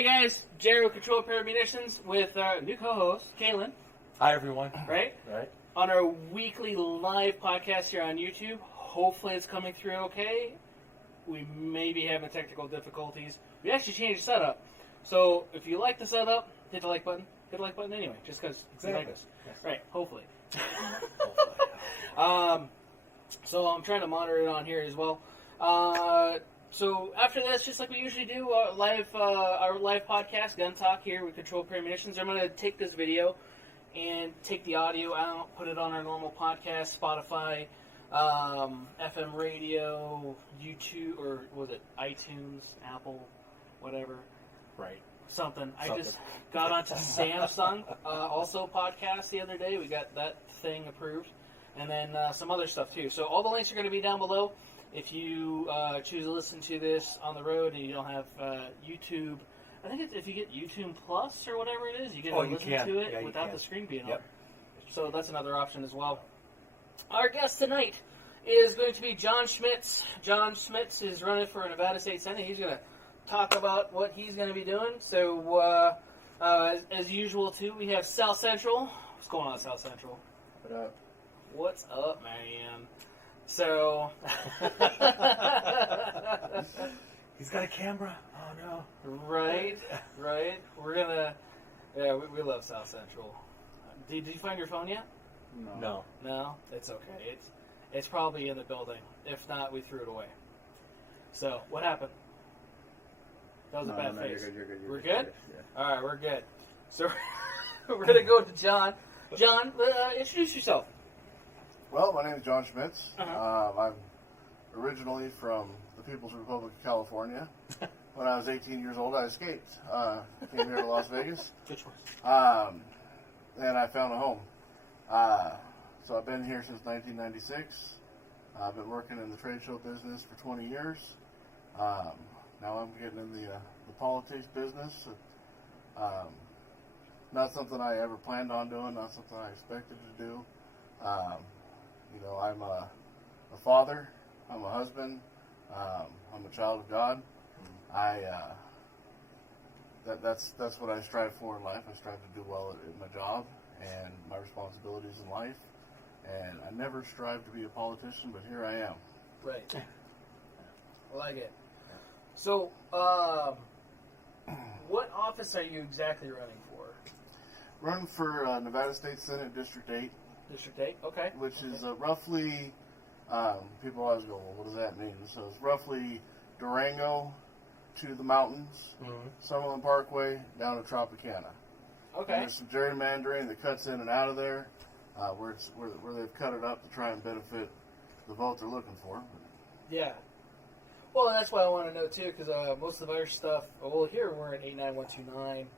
Hey guys, Jerry with Control Pair of Munitions with our new co-host, Kaylin. Hi everyone. Right? On our weekly live podcast here on YouTube. Hopefully it's coming through okay. We may be having technical difficulties. We actually changed the setup. So if you like the setup, hit the like button. Hit the like button anyway, just because you like us. Yes. Right, hopefully. So I'm trying to monitor it on here as well. So after this, just like we usually do, our live podcast, Gun Talk here with Control Pair Munitions. I'm going to take this video and take the audio out, put it on our normal podcast, Spotify, FM radio, YouTube, or was it iTunes, Apple, whatever. Right. Something. I just got onto Samsung, also podcast the other day. We got that thing approved. And then some other stuff too. So all the links are going to be down below. If you choose to listen to this on the road and you don't have YouTube, I think if you get YouTube Plus or whatever it is, you get to listen to it without the screen being on. So that's another option as well. Our guest tonight is going to be John Schmitz. John Schmitz is running for Nevada State Senate. He's going to talk about what he's going to be doing. So as usual, too, we have South Central. What's going on, South Central? What up? What's up, man? So, He's got a camera. Oh no. right. We're gonna, we love South Central. Did you find your phone yet? No. No, it's okay. It's probably in the building. If not, we threw it away. So, what happened? That was a bad face. You're good. We're good? Yeah. All right, we're good. So, we're gonna go to John. John, introduce yourself. Well, my name is John Schmitz. I'm originally from the People's Republic of California. When I was 18 years old, I escaped. Came here to Las Vegas. Good choice. And I found a home. So I've been here since 1996. I've been working in the trade show business for 20 years. Now I'm getting in the politics business. Not something I ever planned on doing, not something I expected to do. I'm a father, I'm a husband, I'm a child of God. That's what I strive for in life. I strive to do well at my job and my responsibilities in life. And I never strive to be a politician, but here I am. Right. I like it. So, what office are you exactly running for? Running for Nevada State Senate District 8. District 8, okay. Which is roughly, people always go, well, what does that mean? So it's roughly Durango to the mountains, Summerlin Parkway, down to Tropicana. Okay. And there's some gerrymandering that cuts in and out of there, where they've cut it up to try and benefit the vote they're looking for. Yeah. Well, that's why I want to know, too, because most of our stuff, well, here we're in 89129.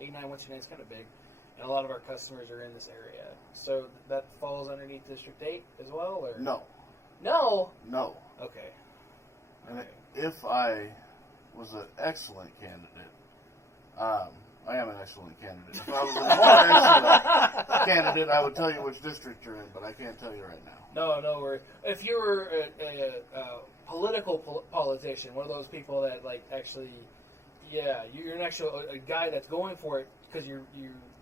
89129 is kind of big. And a lot of our customers are in this area. So that falls underneath District 8 as well? Or No. No? No. Okay. And if I was an excellent candidate, I am an excellent candidate. If I was a more excellent candidate, I would tell you which district you're in, but I can't tell you right now. No worries. If you were a political politician, one of those people that, like, actually, you're an actual a guy that's going for it because you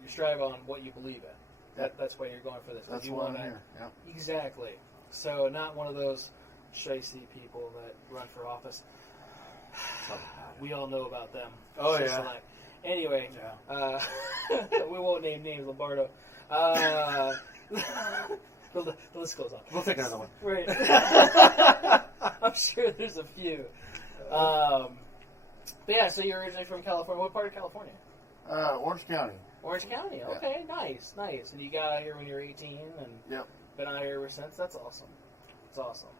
strive on what you believe in. That's why you're going for this. That's you why want I'm here. Yep. Exactly. So not one of those shicey people that run for office. We all know about them. Oh, Just yeah. like, anyway, we won't name names, Lombardo. The list goes on. We'll take another one. Right. I'm sure there's a few. But yeah, so you're originally from California. What part of California? Orange County. Orange County. Okay, nice. And you got out here when you were 18 and been out here ever since. That's awesome. It's awesome.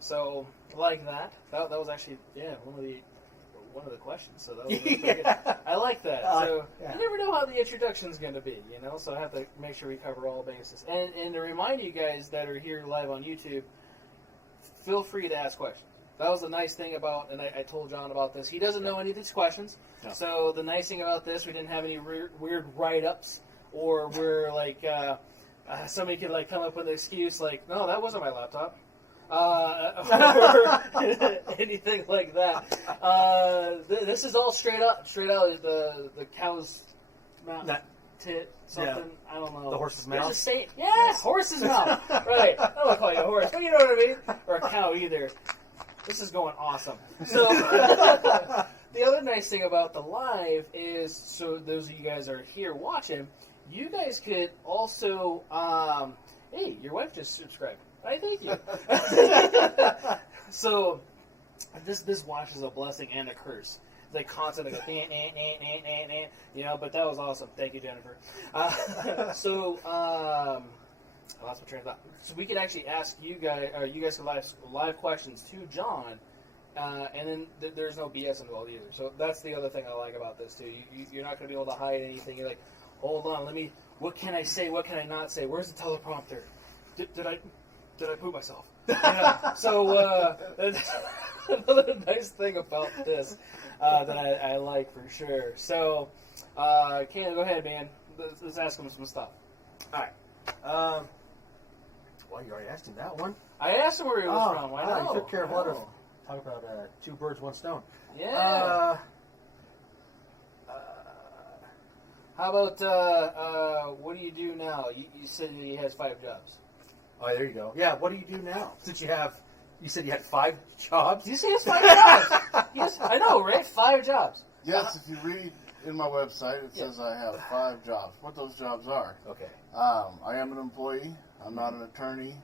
So, like that was actually one of the questions. So that was really pretty good. I like that. So you never know how the introduction's going to be, So I have to make sure we cover all bases. And to remind you guys that are here live on YouTube, feel free to ask questions. That was the nice thing about, and I told John about this. He doesn't know any of these questions. Yeah. So the nice thing about this, we didn't have any weird write-ups or where like somebody could like come up with an excuse like, no, that wasn't my laptop. or anything like that. This is all straight out the cow's mouth, tit, something. Yeah. I don't know. The horse's mouth? Horse's mouth. Right. I don't call you a horse, but you know what I mean? Or a cow either. This is going awesome. So the other nice thing about the live is, so those of you guys are here watching, you guys could also, hey, your wife just subscribed. I thank you. So this watch is a blessing and a curse. It's like constantly like, you know, but that was awesome. Thank you, Jennifer. So I lost my train of thought. So we could actually ask you guys, or you guys could ask live questions to John, and then there's no BS involved either. So that's the other thing I like about this too. You're not going to be able to hide anything. You're like, hold on, what can I say? What can I not say? Where's the teleprompter? Did I poop myself? So another nice thing about this that I like for sure. So, Ken, go ahead, man. Let's ask him some stuff. All right. Well, you already asked him that one. I asked him where he was from. I know. You took care of a lot of talk about two birds, one stone. Yeah. How about what do you do now? You said he has 5 jobs. Oh, there you go. Yeah, what do you do now? Since you said you had 5 jobs? You say he has 5 jobs. Yes, I know, right? 5 jobs. Yes, if you read in my website, it says I have 5 jobs. What those jobs are? Okay. I am an employee. I'm not an attorney,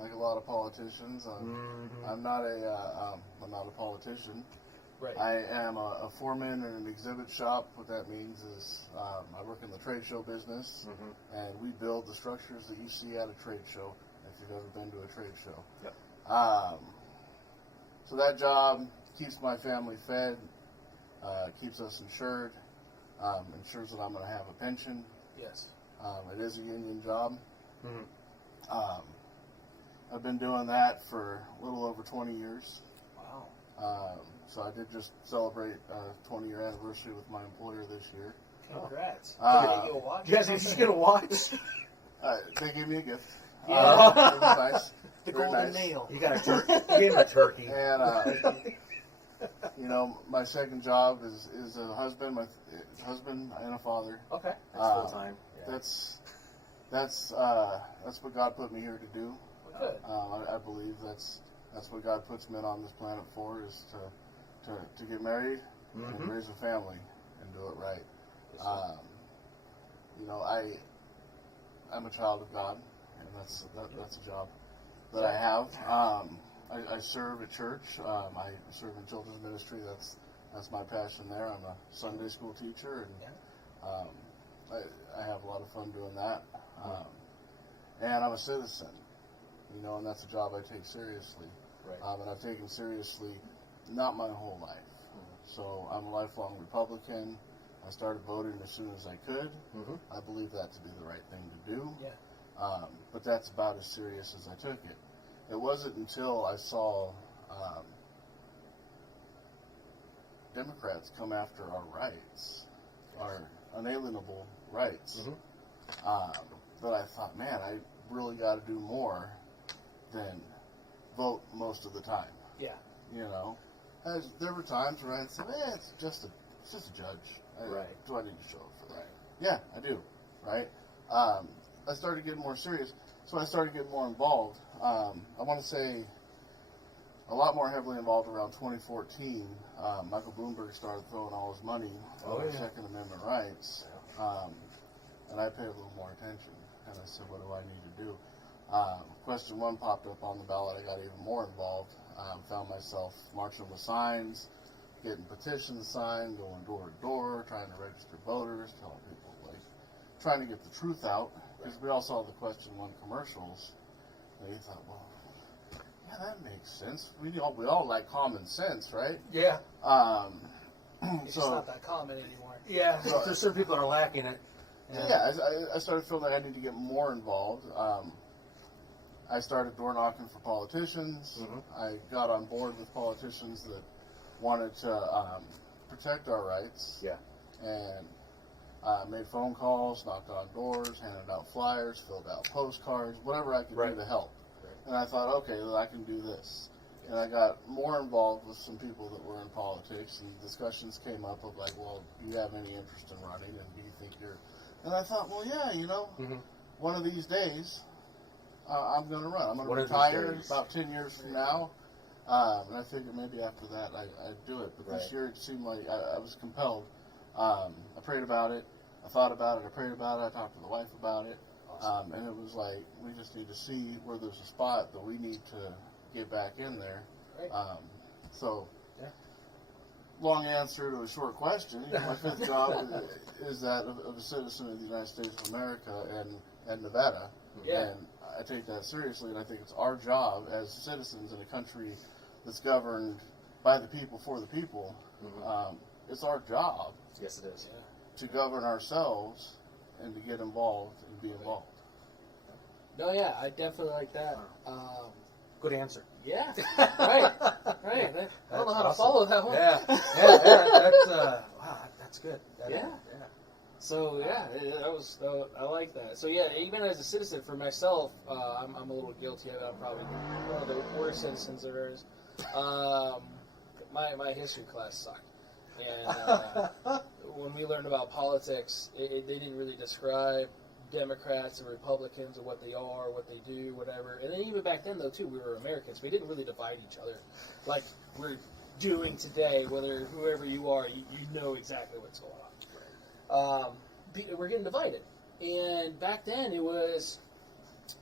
like a lot of politicians. I'm not a politician. Right. I am a foreman in an exhibit shop. What that means is I work in the trade show business, and we build the structures that you see at a trade show. If you've ever been to a trade show. Yep. So that job keeps my family fed, keeps us insured, ensures that I'm going to have a pension. Yes. It is a union job. I've been doing that for a little over 20 years. Wow. So I did just celebrate a 20-year anniversary with my employer this year. Congrats. Did they get you a watch? You guys just get a watch? They gave me a gift. Yeah. It was nice. The Very golden nice. nail. You got a turkey. You gave him a turkey. And, you know, my second job is a husband, and a father. Okay. That's full time. Yeah. That's what God put me here to do. Good. I believe that's what God puts men on this planet for, is to get married and raise a family and do it right. Yes, you know, I'm a child of God, and that's a job that I have. I serve at church. I serve in children's ministry. That's my passion there. I'm a Sunday school teacher, and I have a lot of fun doing that. And I'm a citizen, you know, and that's a job I take seriously. Right. And I've taken seriously not my whole life. So I'm a lifelong Republican. I started voting as soon as I could. I believe that to be the right thing to do. Yeah. But that's about as serious as I took it. It wasn't until I saw Democrats come after our rights, our unalienable rights, that I thought, man, I really got to do more than vote most of the time. Yeah. You know, there were times where I'd say, it's just a judge. Right. Do I need to show up for that? Right. Yeah, I do. Right. I started getting more serious, so I started getting more involved. I want to say a lot more heavily involved around 2014. Michael Bloomberg started throwing all his money on Second Amendment rights, and I paid a little more attention. And I said, what do I need to do? Question 1 popped up on the ballot. I got even more involved. Found myself marching with signs, getting petitions signed, going door to door, trying to register voters, telling people, trying to get the truth out. Because we all saw the Question 1 commercials, and you thought, well, yeah, that makes sense. We all like common sense, right? Yeah. It's just not that common anymore. Yeah. So there's certain people that are lacking it. Yeah, I started feeling like I need to get more involved. I started door knocking for politicians. I got on board with politicians that wanted to protect our rights. Yeah. And made phone calls, knocked on doors, handed out flyers, filled out postcards, whatever I could do to help. And I thought, okay, well, I can do this. And I got more involved with some people that were in politics, and discussions came up of like, well, do you have any interest in running, and do you think you're... And I thought, well, yeah, one of these days, I'm going to run. I'm going to retire about 10 years from now. And I figured maybe after that I'd do it. But this year it seemed like I was compelled. I prayed about it. I thought about it. I prayed about it. I talked to the wife about it. Awesome. And it was like, we just need to see where there's a spot that we need to get back in there. Right. Long answer to a short question. My fifth job is that of a citizen of the United States of America and Nevada. Yeah. And I take that seriously, and I think it's our job as citizens in a country that's governed by the people for the people. It's our job. Yes, it is. To govern ourselves and to get involved and be involved. No, yeah, I definitely like that. Good answer. Yeah, right. I don't know how to follow that one. Yeah. That's wow, that's good. Yeah. So I like that. So yeah, even as a citizen for myself, I'm a little guilty of it. I'm probably one of the worst citizens there is. My history class sucked, and when we learned about politics, they didn't really describe Democrats and Republicans and what they are, what they do, whatever. And then even back then, though, too, we were Americans. We didn't really divide each other like we're doing today. Whether whoever you are, you know exactly what's going on. We're getting divided. And back then, it was,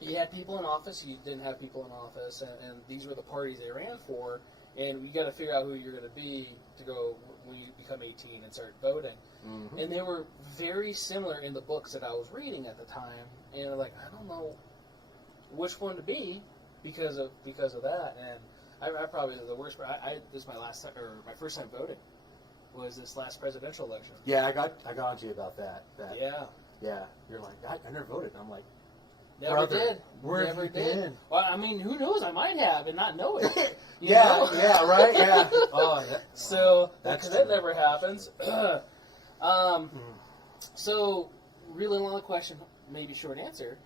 you had people in office, you didn't have people in office, and these were the parties they ran for, and you got to figure out who you're going to be to go when you become 18 and start voting. And they were very similar in the books that I was reading at the time, and like, I don't know which one to be because of that, and I probably the worst. This is my first time voting. Was this last presidential election? Yeah, I got on to you about that. Yeah. You're like, I never voted. And I'm like, never did. Where have you been? Well, I mean, who knows? I might have and not know it. Yeah, right. Yeah. Oh, yeah. So that never happens. So, really long question, maybe short answer.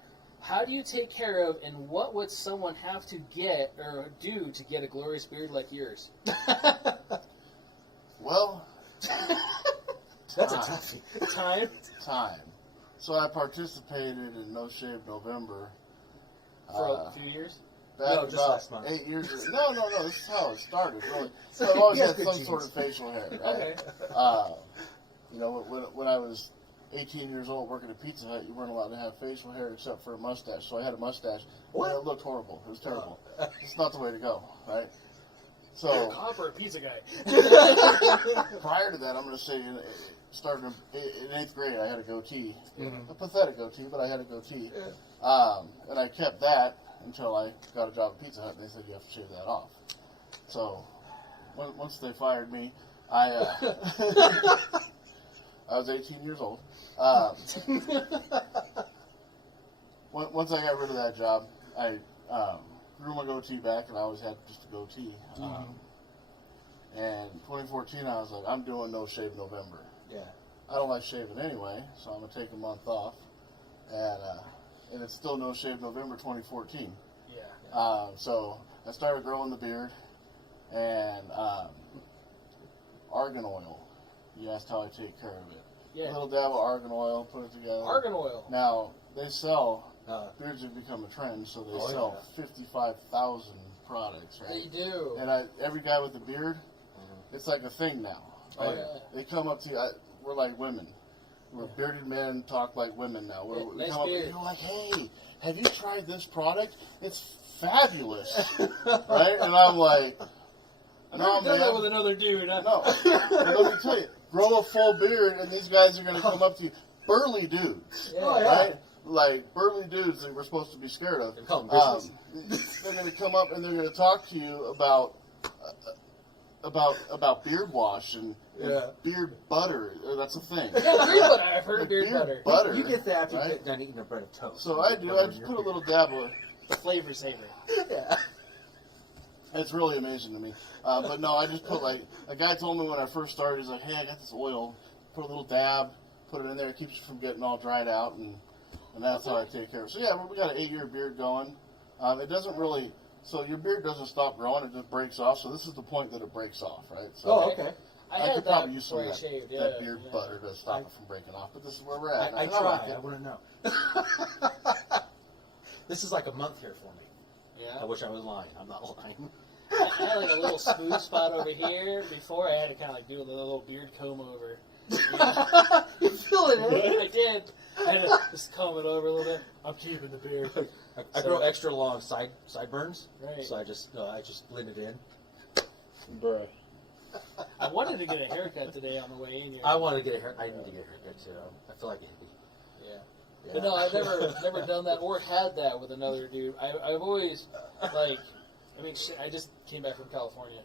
How do you take care of, and what would someone have to get or do to get a glorious beard like yours? Well, that's a toughie. Time. So I participated in No Shave November. For a few years? Just last month. 8 years ago. No. This is how it started, really. So I've always had some sort of facial hair. Right? Okay. When I was 18 years old working at Pizza Hut, you weren't allowed to have facial hair except for a mustache. So I had a mustache. What? And it looked horrible. It was terrible. It's not the way to go, right? So you're a cop or a pizza guy? Prior to that, I'm going to say, starting in 8th grade, I had a goatee. A pathetic goatee, but I had a goatee. And I kept that until I got a job at Pizza Hut, and they said you have to shave that off. So once they fired me, I was 18 years old. Once I got rid of that job, I grew my goatee back, and I always had just a goatee. And 2014, I was like, I'm doing No Shave November. Yeah. I don't like shaving anyway, so I'm going to take a month off. And it's still No Shave November 2014. Yeah. So I started growing the beard, and argan oil. You asked how I take care of it. Yeah. A little dab of argan oil, put it together. Argan oil. Now, they sell, beards have become a trend, so they sell 55,000 products, right? They do. And every guy with a beard, it's like a thing now. Right? They come up to you, we're like women. We're bearded men, talk like women now. We nice come up beard. and you're like, hey, have you tried this product? It's fabulous. Right? And I'm like, I've never done that with another dude. No. And let me tell you, grow a full beard and these guys are going to come up to you. Burly dudes. Right? Like burly dudes that we're supposed to be scared of. They're going to come up and they're going to talk to you about beard wash and beard butter. That's a thing. Yeah, beard butter. I've heard of beard butter. You get that after you get done eating a bread of toast. So I do. I just put a little dab of the flavor saver. Yeah. It's really amazing to me. But no, I just put like, a guy told me when I first started, he's like, hey, I got this oil. Put a little dab, put it in there. It keeps you from getting all dried out, and that's how I take care of it. So yeah, we got an 8-year beard going. It doesn't really. So your beard doesn't stop growing; it just breaks off. So this is the point that it breaks off, right? So Oh, okay. I could probably use some of before I that, shaved, that beard butter to stop it from breaking off. But this is where we're at. I And try. like I it. wouldn't know. This is like a month here for me. Yeah. I wish I was lying. I'm not lying. I had like a little smooth spot over here. Before I had to kind of like do a little beard comb over. You feel it, eh? I did. I had to just comb it over a little bit. I'm keeping the beard. I grow extra long sideburns, Right. so I just blend it in. Bruh. I wanted to get a haircut today on the way in here. I want to get a hair. I need to get a haircut too. I feel like a hippie. Yeah. Yeah. But no, I've never done that or had that with another dude. I've always, like, I mean, shit, I just came back from California,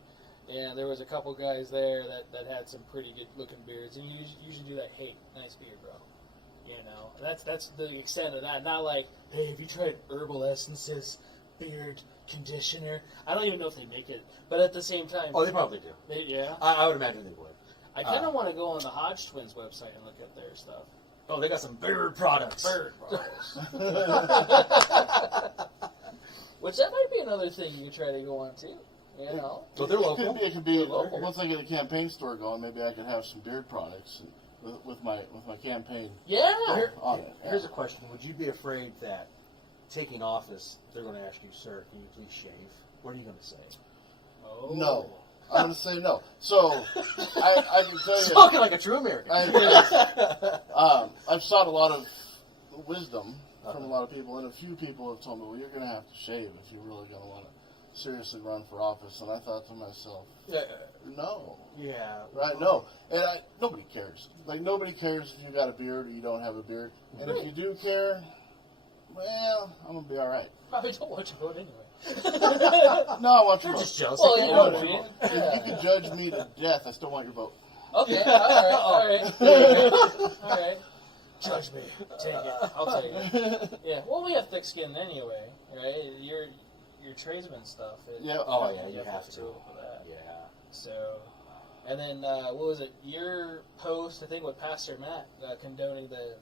and there was a couple guys there that had some pretty good looking beards, and you usually do that, hey, nice beard, bro. You know, that's the extent of that. Not like, hey, have you tried Herbal Essence's beard conditioner? I don't even know if they make it, but at the same time, Oh, they probably do. yeah. I would imagine they would. I kind of want to go on the Hodge Twins website and look at their stuff. Oh, they got some beard products. Bird balls. Which that might be another thing you could try to go on too. You know, So they're local. It could be. Local. Once I get a campaign store going, maybe I could have some beard products with my campaign yeah. on it. Here's a question: would you be afraid that taking office, they're going to ask you, "Sir, can you please shave?" What are you going to say? Oh. No. I'm going to say no. So, I can tell you, Talking like a true American. I've sought a lot of wisdom from a lot of people, and a few people have told me, well, you're going to have to shave if you're really going to want to seriously run for office. And I thought to myself, no. Yeah. Right? No. And nobody cares. Like, nobody cares if you got a beard or you don't have a beard. And if you do care, well, I'm going to be all right. Probably don't want you to vote anyway. No, I want your You're vote. just jealous. Well, They you can't know vote. what I mean. If you can judge me to death, I still want your vote. Okay, all right. There you go. All right. Judge me. Take it. I'll tell you. Yeah. Well, we have thick skin anyway, right? Your tradesman stuff. Yeah. Oh yeah, you have to. do it for that. Yeah. So, and then what was it? Your post, I think, with Pastor Matt condoning the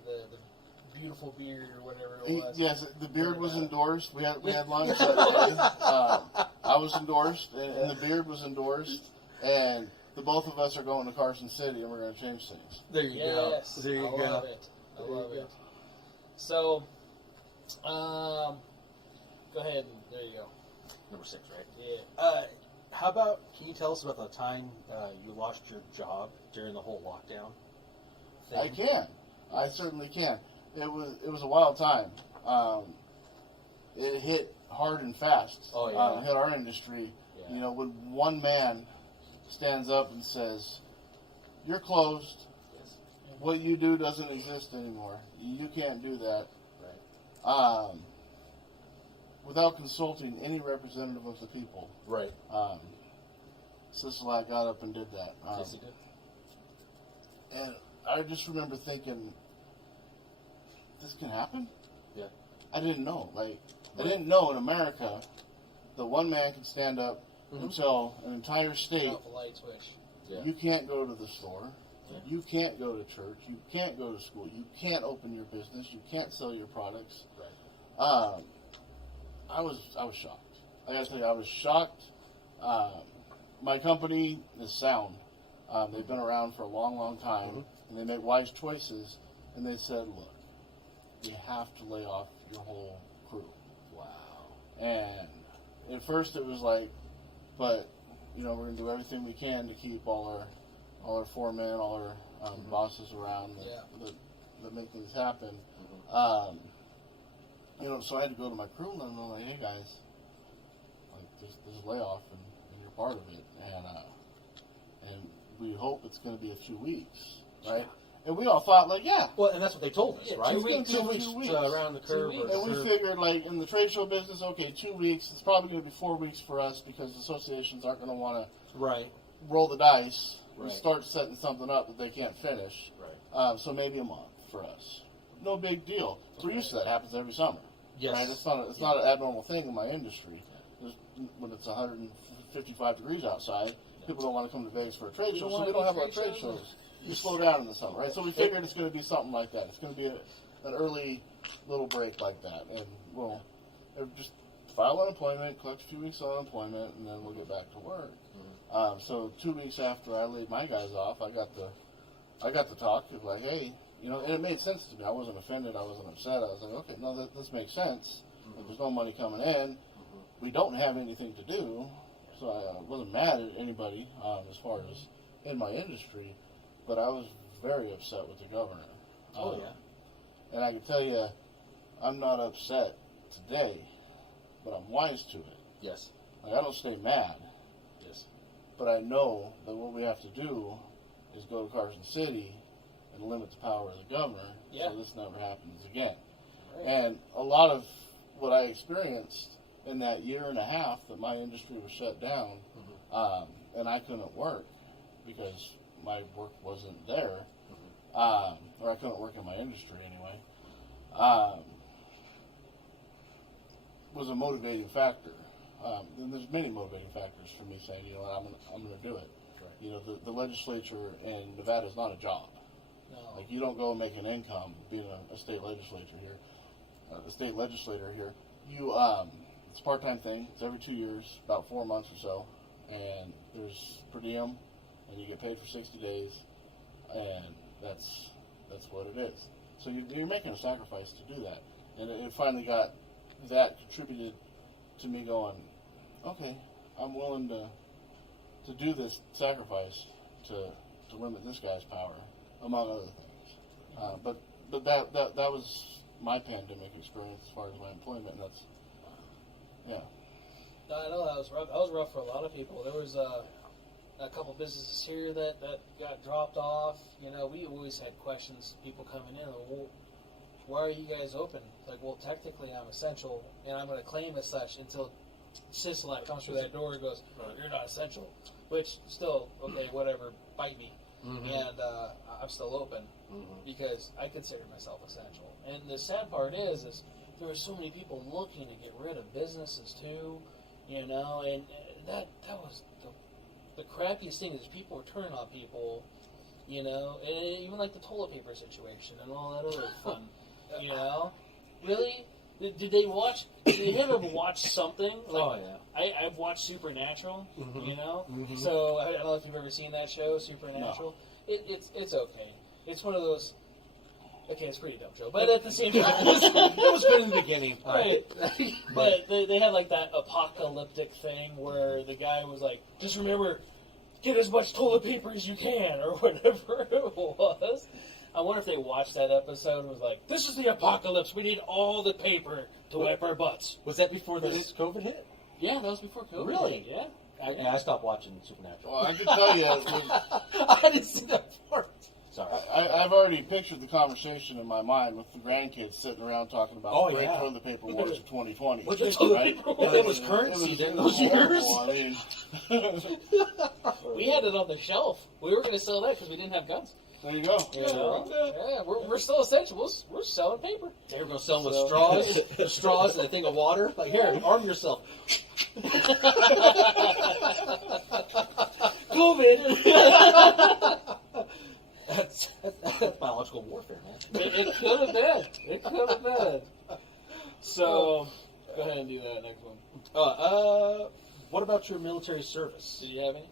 beautiful beard or whatever it was. Yes, the beard was endorsed. We had lunch that day. I was endorsed, and the beard was endorsed, and the both of us are going to Carson City, and we're going to change things. There you go. Yes. There you I go. love it. I love it. So, go ahead and there you go. Number 6, right? Yeah. How about? Can you tell us about the time you lost your job during the whole lockdown thing? I can. I certainly can. It was a wild time. It hit hard and fast. Oh, yeah. It hit our industry. Yeah. You know, when one man stands up and says, "You're closed. Yes. What you do doesn't exist anymore. You can't do that." Right. Without consulting any representative of the people. Right. Sisolak got up and did that. Yes, he did. And I just remember thinking, this can happen? Yeah. I didn't know. I didn't know in America that one man could stand up and tell an entire state, Off a light switch. Yeah. you can't go to the store, Yeah. you can't go to church, you can't go to school, you can't open your business, you can't sell your products. Right. I was shocked. I gotta tell you, I was shocked. My company is sound. They've been around for a long, long time, and they make wise choices. And they said, "Look, you have to lay off your whole crew." Wow. And at first, it was like, "But we're going to do everything we can to keep all our foremen, all our bosses around that make things happen." So I had to go to my crew and I'm like, "Hey guys, like there's a layoff and you're part of it, and we hope it's going to be a few weeks, right?" And we all thought like, "Yeah." Well, and that's what they told us, Yeah, right? 2 weeks. 2 weeks. Around the curve. weeks. And we figured, like, in the trade show business, okay, 2 weeks. It's probably going to be 4 weeks for us because associations aren't going to want to Right. roll the dice and Right. start setting something up that they can't finish. Right. So maybe a month for us. No big deal. We're used to that. It happens every summer. Yes. Right? It's not an abnormal thing in my industry. When it's 155 degrees outside, people don't want to come to Vegas for a trade show, so we don't have our trade shows. You slow down in the summer, right? So we figured it's going to be something like that. It's going to be an early little break like that, and we'll just file unemployment, collect a few weeks of unemployment, and then we'll get back to work. So 2 weeks after I laid my guys off, I got the talk of like, hey, you know, and it made sense to me. I wasn't offended. I wasn't upset. I was like, okay, no, this makes sense. If there's no money coming in, we don't have anything to do. So I wasn't mad at anybody as far as in my industry, but I was very upset with the governor. And I can tell you, I'm not upset today, but I'm wise to it. Yes. Like, I don't stay mad. Yes. But I know that what we have to do is go to Carson City and limit the power of the governor so this never happens again. Right. And a lot of what I experienced in that year and a half that my industry was shut down, and I couldn't work because my work wasn't there, or I couldn't work in my industry anyway, was a motivating factor. And there's many motivating factors for me saying, you know what, I'm going to do it. Right. You know, the legislature in Nevada is not a job. No. Like, you don't go and make an income being a state legislator here. You, it's a part-time thing. It's every 2 years, about 4 months or so, and there's per diem, and you get paid for 60 days, and that's what it is. So you're making a sacrifice to do that, and it finally got that contributed to me going, okay, I'm willing to do this sacrifice to limit this guy's power, among other things. But that was my pandemic experience as far as my employment, and that's, yeah. No, I know that was rough. That was rough for a lot of people. There was a couple businesses here that got dropped off. You know, we always had questions, people coming in, well, why are you guys open? Like, well, technically I'm essential, and I'm going to claim as such until Syslak comes through that door and goes, you're not essential. Which, still, okay, whatever, bite me. And I'm still open because I consider myself essential. And the sad part is there were so many people looking to get rid of businesses too, you know, and that was the crappiest thing is people were turning on people, you know, and even like the toilet paper situation and all that other fun, you know. Really? Did they ever watch something? Like, I've watched Supernatural, you know? So I don't know if you've ever seen that show, Supernatural. No. It's okay. It's one of those, okay, it's a pretty dumb show, but at the same time, it was good in the beginning. Right. But they had like that apocalyptic thing where the guy was like, just remember, get as much toilet paper as you can, or whatever it was. I wonder if they watched that episode and was like, this is the apocalypse. We need all the paper to wipe our butts. Was that before this COVID hit? Yeah, that was before COVID. Really? Yeah. I stopped watching Supernatural. Well, I can tell you. I didn't see that part. Sorry. I've already pictured the conversation in my mind with the grandkids sitting around talking about great toilet paper wars of 2020. Which that was currency in those years. I mean, we had it on the shelf. We were going to sell that because we didn't have guns. There you go. Yeah, we're still essential. We're selling paper. They were going to sell them with straws and a thing of water. Like, here, arm yourself. COVID. That's biological warfare, man. It could have been. So, go ahead and do that next one. What about your military service? Did you have any?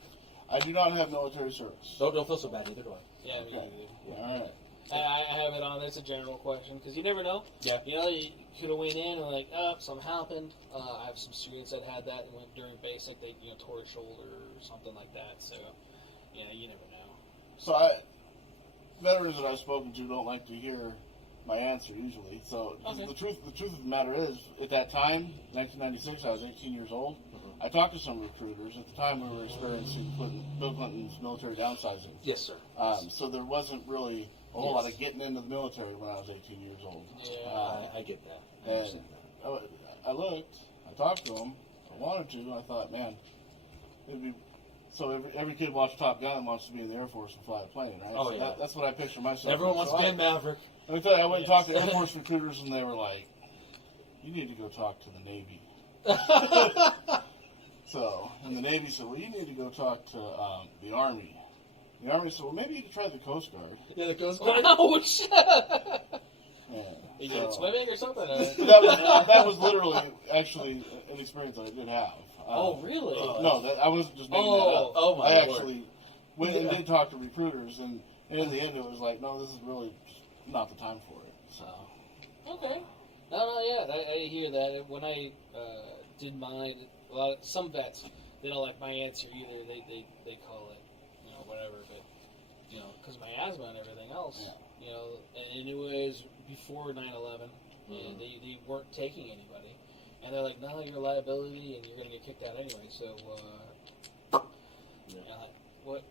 I do not have military service. Don't feel so bad, either do I. Yeah, me neither. Yeah, all right. I have it on. It's a general question because you never know. Yeah. You know, you could have went in and like, something happened. I have some students that had that and went during basic. They tore a shoulder or something like that. So, yeah, you never know. So veterans that I've spoken to don't like to hear my answer usually. So the truth of the matter is, at that time, 1996, I was 18 years old. I talked to some recruiters. At the time, we were experiencing Bill Clinton's military downsizing. Yes, sir. So there wasn't really a whole lot of getting into the military when I was 18 years old. Yeah, I get that. I understand that. I looked. I talked to them. I wanted to. I thought, man, it'd be... So every kid watched Top Gun and wants to be in the Air Force and fly a plane, right? Oh, so yeah. That's what I picture myself. Everyone wants to be a Maverick. Let me tell you, I went and talked to Air Force recruiters, and they were like, you need to go talk to the Navy. So, and the Navy said, well, you need to go talk to the Army. The Army said, well, maybe you could try the Coast Guard. Yeah, the Coast Guard. Ouch! Yeah. You doing swimming or something? That was literally, actually, an experience that I did have. Oh, really? No, I wasn't just making that up. Oh, my I word. actually went and did talk to recruiters, and in the end, it was like, no, this is really just not the time for it. So. Okay. No, yeah, I hear that. When I did mine, some vets, they don't like my answer either. They call it, whatever, but, because of my asthma and everything else, and it was before 9/11, and they weren't taking anybody. And they're like, no, you're a liability, and you're going to get kicked out anyway. So, what?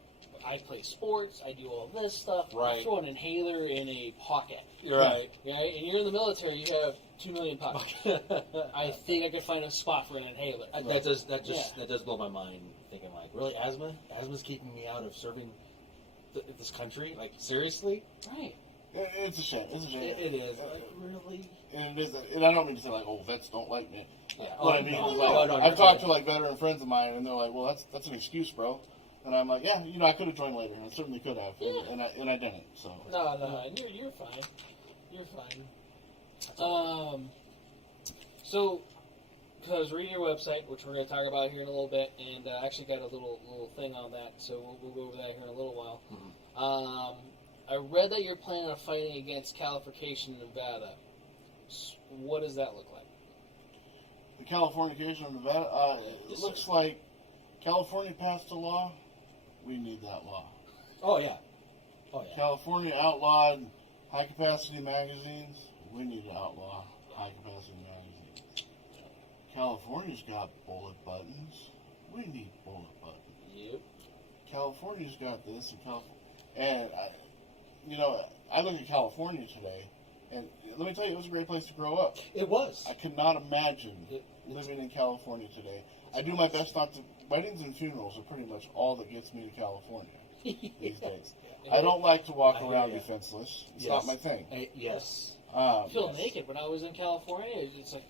I play sports. I do all this stuff. Right. I throw an inhaler in a pocket. Right. Right. And you're in the military. You have 2 million pockets. I think I could find a spot for an inhaler. That does blow my mind. Thinking like, really, asthma's keeping me out of serving this country. Like, seriously? Right. It's a shame. It's a shame. It is. Like, really? And it is. And I don't mean to say like, oh, vets don't like me. Yeah. What I mean is like, I've talked to like veteran friends of mine, and they're like, well, that's an excuse, bro. And I'm like, yeah, I could have joined later. I certainly could have, and I didn't. So no, you're fine. You're fine. So, because I was reading your website, which we're going to talk about here in a little bit, and I actually got a little thing on that, so we'll go over that here in a little while. Mm-hmm. I read that you're planning on fighting against Californication in Nevada. What does that look like? the Californication of Nevada, it looks like California passed a law. We need that law. Oh, yeah. Oh, yeah. California outlawed high-capacity magazines. We need to outlaw high-capacity magazines. California's got bullet buttons. We need bullet buttons. Yep. California's got this, and I look at California today, and let me tell you, it was a great place to grow up. It was. I could not imagine living in California today. I do my best not to. Weddings and funerals are pretty much all that gets me to California these days. I don't like to walk around defenseless. It's not my thing. Yes. I feel naked when I was in California. It's like,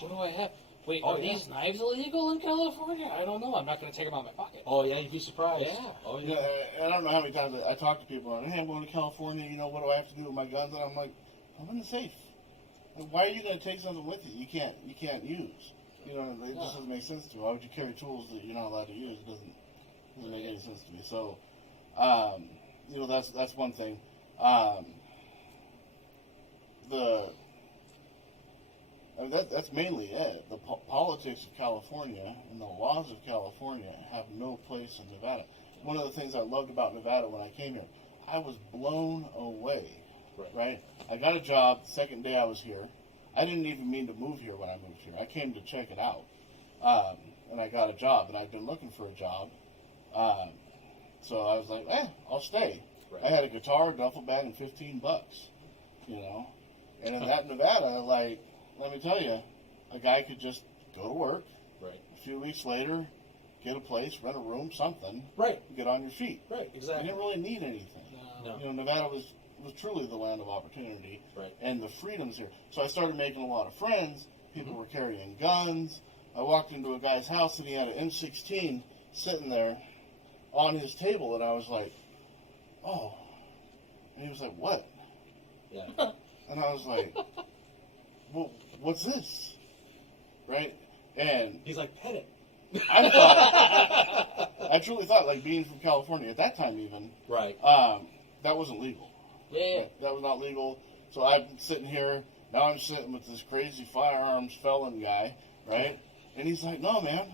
what do I have? Wait, are these knives illegal in California? I don't know. I'm not going to take them out of my pocket. Oh, yeah, you'd be surprised. Yeah. Oh, yeah. I don't know how many times I talk to people, and hey, I'm going to California, what do I have to do with my guns? And I'm like, I'm in the safe. Like, why are you going to take something with you you can't use? It just doesn't make sense to me. Why would you carry tools that you're not allowed to use? It doesn't make any sense to me. So, that's one thing. That's mainly it. The politics of California and the laws of California have no place in Nevada. One of the things I loved about Nevada when I came here, I was blown away. Right? I got a job the second day I was here. I didn't even mean to move here when I moved here. I came to check it out. And I got a job, and I'd been looking for a job. So I was like, I'll stay. Right. I had a guitar, a duffel bag, and $15. And in that Nevada, like, let me tell you, a guy could just go to work. Right. A few weeks later, get a place, rent a room, something. Right. Get on your feet. Right, exactly. You didn't really need anything. No. Nevada was truly the land of opportunity. Right. And the freedoms here. So I started making a lot of friends. People were carrying guns. I walked into a guy's house, and he had an M16 sitting there on his table, and I was like, oh. And he was like, what? Yeah. And I was like, well, what's this? Right? And he's like, pet it. I truly thought, like, being from California at that time even, right? That wasn't legal. Yeah. That was not legal. So I'm sitting here, now I'm sitting with this crazy firearms felon guy, right? And he's like, no, man,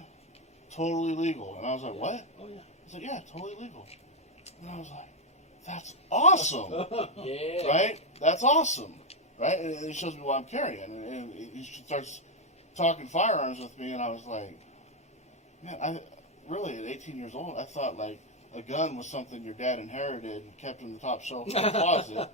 totally legal. And I was like, what? Oh, yeah. He said, yeah, totally legal. And I was like, that's awesome. Yeah. Right? That's awesome. Right? And he shows me what I'm carrying. And he starts talking firearms with me, and I was like, man, I really, at 18 years old, I thought, like, a gun was something your dad inherited and kept in the top shelf of the closet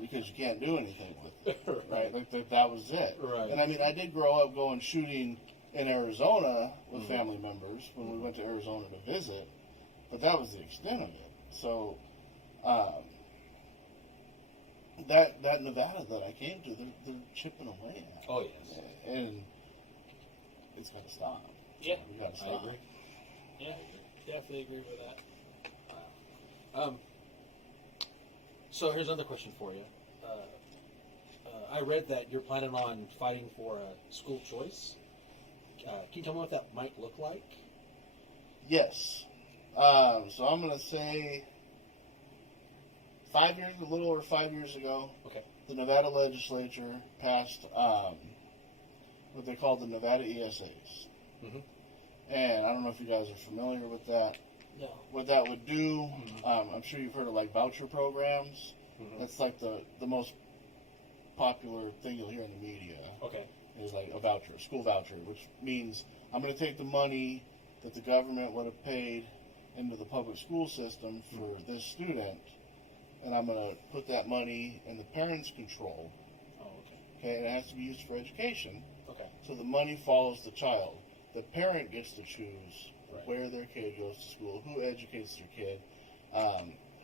because you can't do anything with it. Right? Like that was it. Right. And, I mean, I did grow up going shooting in Arizona with family members when we went to Arizona to visit, but that was the extent of it. So, that Nevada that I came to, they're chipping away at. Oh, yes. And it's got to stop. Yeah. We got to stop. I agree. Yeah, definitely agree with that. So here's another question for you. I read that you're planning on fighting for a school choice. Can you tell me what that might look like? Yes. So I'm going to say 5 years, a little over 5 years ago, Okay. the Nevada legislature passed what they call the Nevada ESAs. Mhm. And I don't know if you guys are familiar with that. No. What that would do, I'm sure you've heard of like voucher programs. Mhm. That's like the most popular thing you'll hear in the media Okay. is like a voucher, a school voucher, which means I'm going to take the money that the government would have paid into the public school system for this student, and I'm going to put that money in the parents' control. Oh, okay. Okay, and it has to be used for education. Okay. So the money follows the child. The parent gets to choose Right. where their kid goes to school, who educates their kid,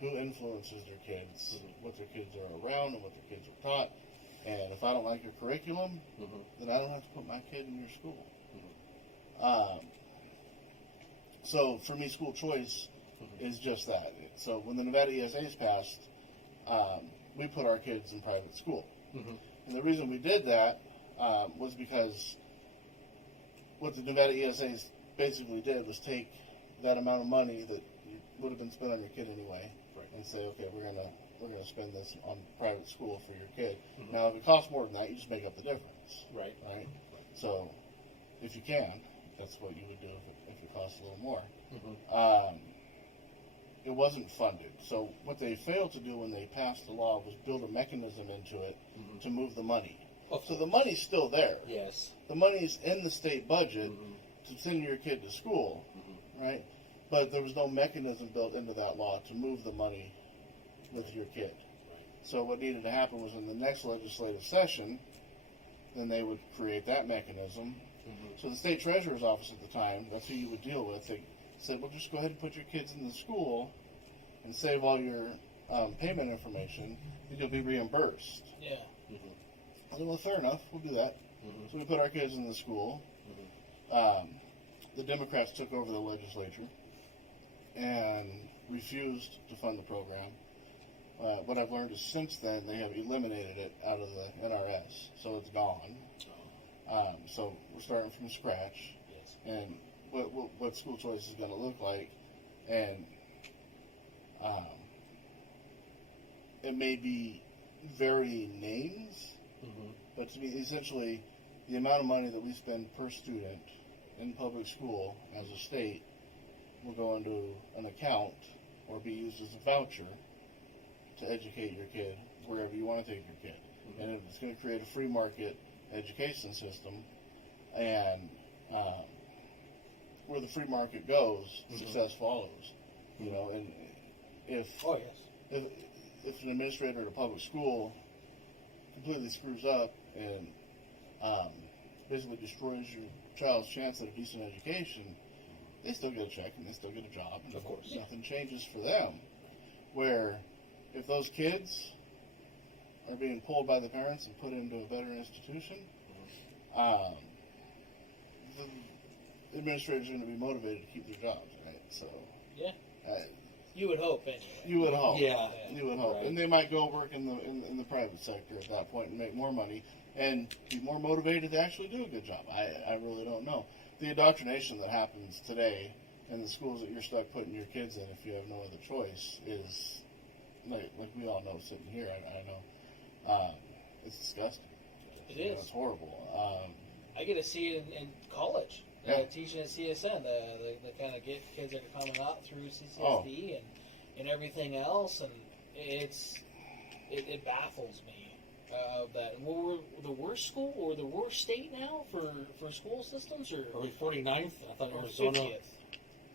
who influences their kids, Mhm. what their kids are around, and what their kids are taught. And if I don't like your curriculum, Mm-hmm. then I don't have to put my kid in your school. Mhm. So for me, school choice Mhm. is just that. So when the Nevada ESAs passed, we put our kids in private school. Mm-hmm. And the reason we did that was because what the Nevada ESAs basically did was take that amount of money that would have been spent on your kid anyway, Right. and say, okay, we're gonna spend this on private school for your kid. Mhm. Now, if it costs more than that, you just make up the difference, Right. right? So, if you can, that's what you would do if it costs a little more. Mm-hmm. It wasn't funded. So what they failed to do when they passed the law was build a mechanism into it Mhm. to move the money. Oh, So the money's still there. yes. The money's in the state budget Mhm. to send your kid to school, Mhm. right? But there was no mechanism built into that law to move the money with your kid. So what needed to happen was in the next legislative session, then they would create that mechanism. Mhm. So the state treasurer's office at the time, that's who you would deal with, they said, well, just go ahead and put your kids in the school and save all your payment information, and you'll be reimbursed. Yeah. Mhm. I said, well, fair enough, we'll do that. Mhm. So we put our kids in the school. The Democrats took over the legislature and refused to fund the program. What I've learned is since then they have eliminated it out of the NRS, so it's gone. So we're starting from scratch, Yes. and what school choice is going to look like, and it may be varying names, Mm-hmm. but to me, essentially, the amount of money that we spend per student in public school as a state will go into an account or be used as a voucher to educate your kid wherever you want to take your kid. Mm-hmm. And it's going to create a free market education system, and where the free market goes, Mhm. success follows. You know, and if Oh, yes. if an administrator at a public school completely screws up and basically destroys your child's chance at a decent education, they still get a check and they still get a job. And Of course. nothing changes for them. Where if those kids are being pulled by the parents and put into a better institution, the administrators are going to be motivated to keep their jobs, right? So, Yeah. uh, You would hope, anyway. you would hope. Yeah. You would hope, Right. and they might go work in the private sector at that point and make more money and be more motivated to actually do a good job. I really don't know. The indoctrination that happens today in the schools that you're stuck putting your kids in if you have no other choice is like we all know sitting here. I know it's disgusting. It You know, is. it's horrible. I get to see it in college. Yeah. Teaching at CSN, the kind of get kids that are coming out through Oh. CCSD and everything else, and it baffles me that we're the worst school or the worst state now for school systems, or Are we 49th? I thought or Arizona. 50th.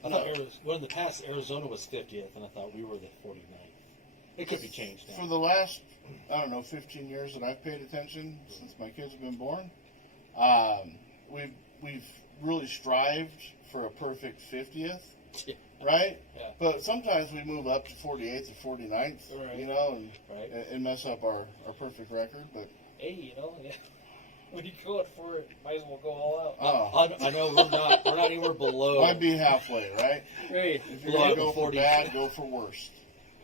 I thought in the past Arizona was 50th, and I thought we were the 49th. It could be changed For now. the last, 15 years that I've paid attention since my kids have been born, we've really strived for a perfect 50th, Yeah. right? Yeah. But sometimes we move up to 48th or 49th, Right. you know, and, Right. and mess up our perfect record. But Hey, yeah. When you go it for it, might as well go all out. I know we're not anywhere below. might be halfway, right? Hey, If you're Below going to the go for 40. bad, go for worst.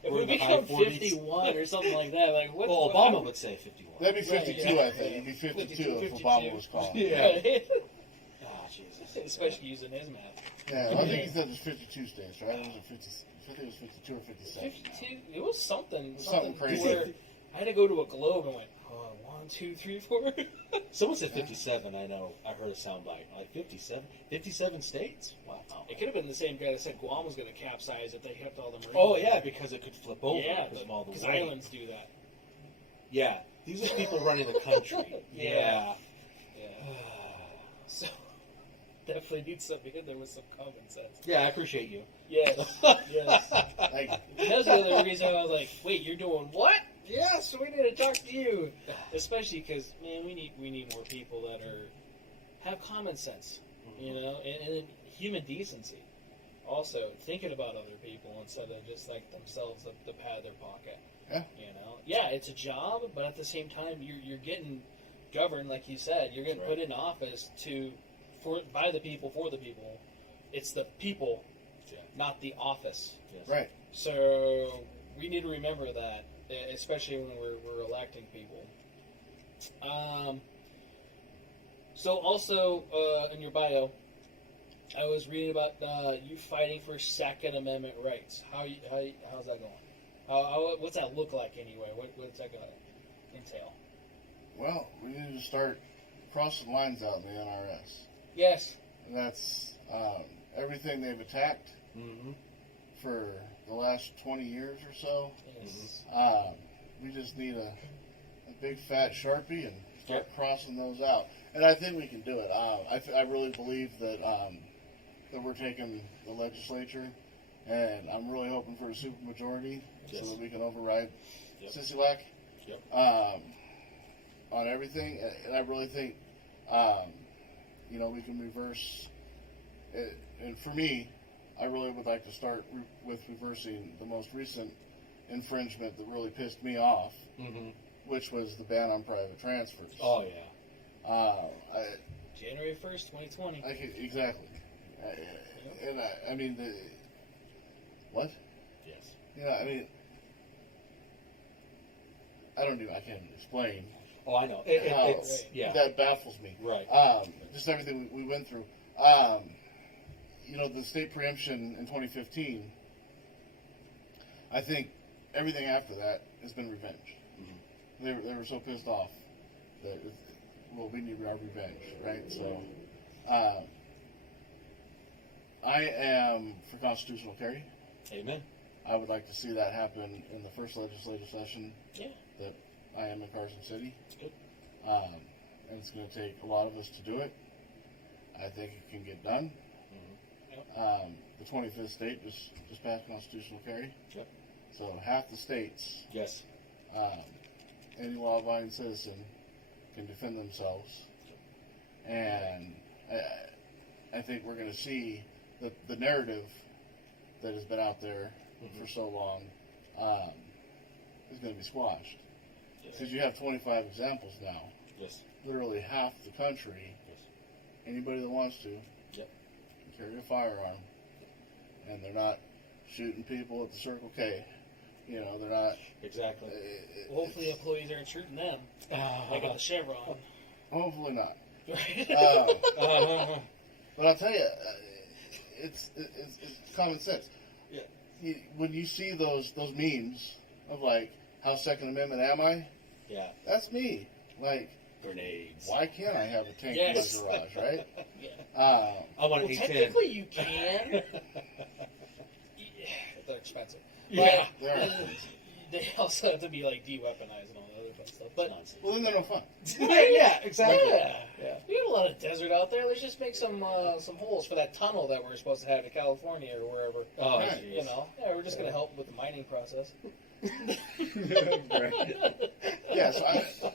if we're we in the high become 40s. 51 or something like that, like what? Well, Obama would say 51. That'd be Right, 52, yeah. I think. It'd be 52 if 52. Obama was calling. Yeah. Yeah. Ah, Jesus. Especially using his math. Yeah, I think he said there's 52 states, right? Was it 50? I think it was 52 or 57. 52. It was something Crazy. where I had to go to a globe and went, 1, 2, 3, 4. Someone said 57. I know. I heard a soundbite. Like 57? 57 states? Wow. It could have been the same guy that said Guam was going to capsize if they kept all the Marines. Oh, yeah, because it could flip over Yeah, because of all the because weight. islands do that. Yeah. These are people running the country. Yeah. So, definitely need something in there with some common sense. Yeah, I appreciate you. Yes. Yes. Like, That was the other reason I was like, wait, you're doing what? Yes, we need to talk to you. Especially because, man, we need more people that have common sense, you know, and human decency. Also, thinking about other people instead of just like themselves to pad their pocket. Yeah. You know, yeah, it's a job, but at the same time, you're getting governed, like you said. You're getting put in office by the people, for the people. It's the people, not the office. Yes. right. So we need to remember that, especially when we're electing people. So also in your bio, I was reading about you fighting for Second Amendment rights. How's that going? What's that look like anyway? What's that going to entail? Well, we need to start crossing lines out in the NRS. Yes. And that's everything they've attacked Mm-hmm. for the last 20 years or so. Yes. We just need a big fat Sharpie and start crossing those out. And I think we can do it. I really believe that we're taking the legislature, and I'm really hoping for a supermajority so that we can override Sisiwak on everything. And I really think, we can reverse it. And for me, I really would like to start with reversing the most recent infringement that really pissed me off, which was the ban on private transfers. Oh, yeah. January 1st, 2020. Exactly. What? Yes. Yeah, I mean, I can't even explain. Oh, I know. That baffles me. Right. Just everything we went through. The state preemption in 2015, I think everything after that has been revenge. Mm-hmm. They were so pissed off that, we need our revenge, right? So, I am for constitutional carry. Amen. I would like to see that happen in the first legislative session that I am in Carson City. That's good. And it's going to take a lot of us to do it. I think it can get done. The 25th state just passed constitutional carry. Yep. So half the states, Yes. any law-abiding citizen can defend themselves. And I think we're going to see the narrative that has been out there for so long is going to be squashed. Because you have 25 examples now. Yes. Literally half the country, anybody that wants to, can carry a firearm, and they're not shooting people at the Circle K. They're not. Exactly. Hopefully, employees aren't shooting them. They got the Chevron. Hopefully not. Right. But I'll tell you, it's common sense. Yeah. When you see those memes of like, how Second Amendment am I? Yeah. That's me. Like, grenades. why can't I have a tank Yes. in the garage, right? I want an A10. Technically, you can. They're expensive. Yeah. They also have to be like de-weaponized and all that other fun stuff. But Well, then they're no fun. Yeah, exactly. yeah. We have a lot of desert out there. Let's just make some holes for that tunnel that we're supposed to have in California or wherever. Oh, Right. jeez. We're just going to help with the mining process. Yeah, so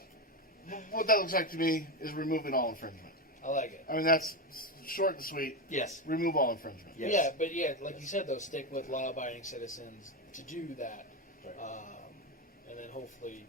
what that looks like to me is removing all infringement. I like it. I mean, that's short and sweet. Yes. Remove all infringement. Yes. Like you said, though, stick with law-abiding citizens to do that, Right. and then hopefully,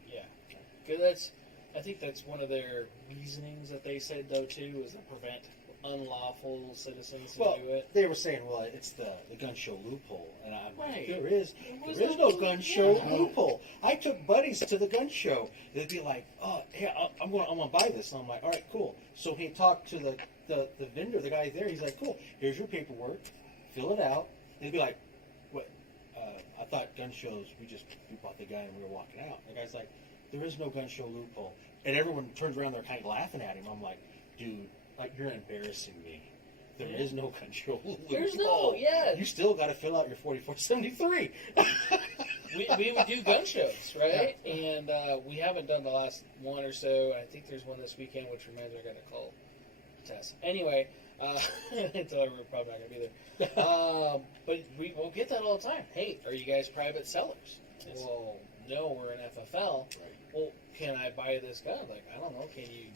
because I think that's one of their reasonings that they said though too, is to prevent unlawful citizens to do it. They were saying, it's the gun show loophole, and I'm Right. like, there is Was no that- gun show yeah. loophole. I took buddies to the gun show. They'd be like, oh, hey, I'm going to buy this, and I'm like, all right, cool. So he talked to the the vendor, the guy there, he's like, cool, here's your paperwork, fill it out. And he'd be like, what? I thought gun shows, we bought the gun and we were walking out. The guy's like, there is no gun show loophole. And everyone turns around, they're kind of laughing at him. I'm like, dude, like, you're embarrassing me. There is no gun show loophole. There's no, yeah. You still got to fill out your 4473. we would do gun shows, right? Yeah. And we haven't done the last one or so. I think there's one this weekend, which reminds me I got to call Tess. Anyway, I tell her we're probably not going to be there. But we'll get that all the time. Hey, are you guys private sellers? Yes. Well, no, we're an FFL. Right. Well, can I buy this gun? Like, I don't know. Can you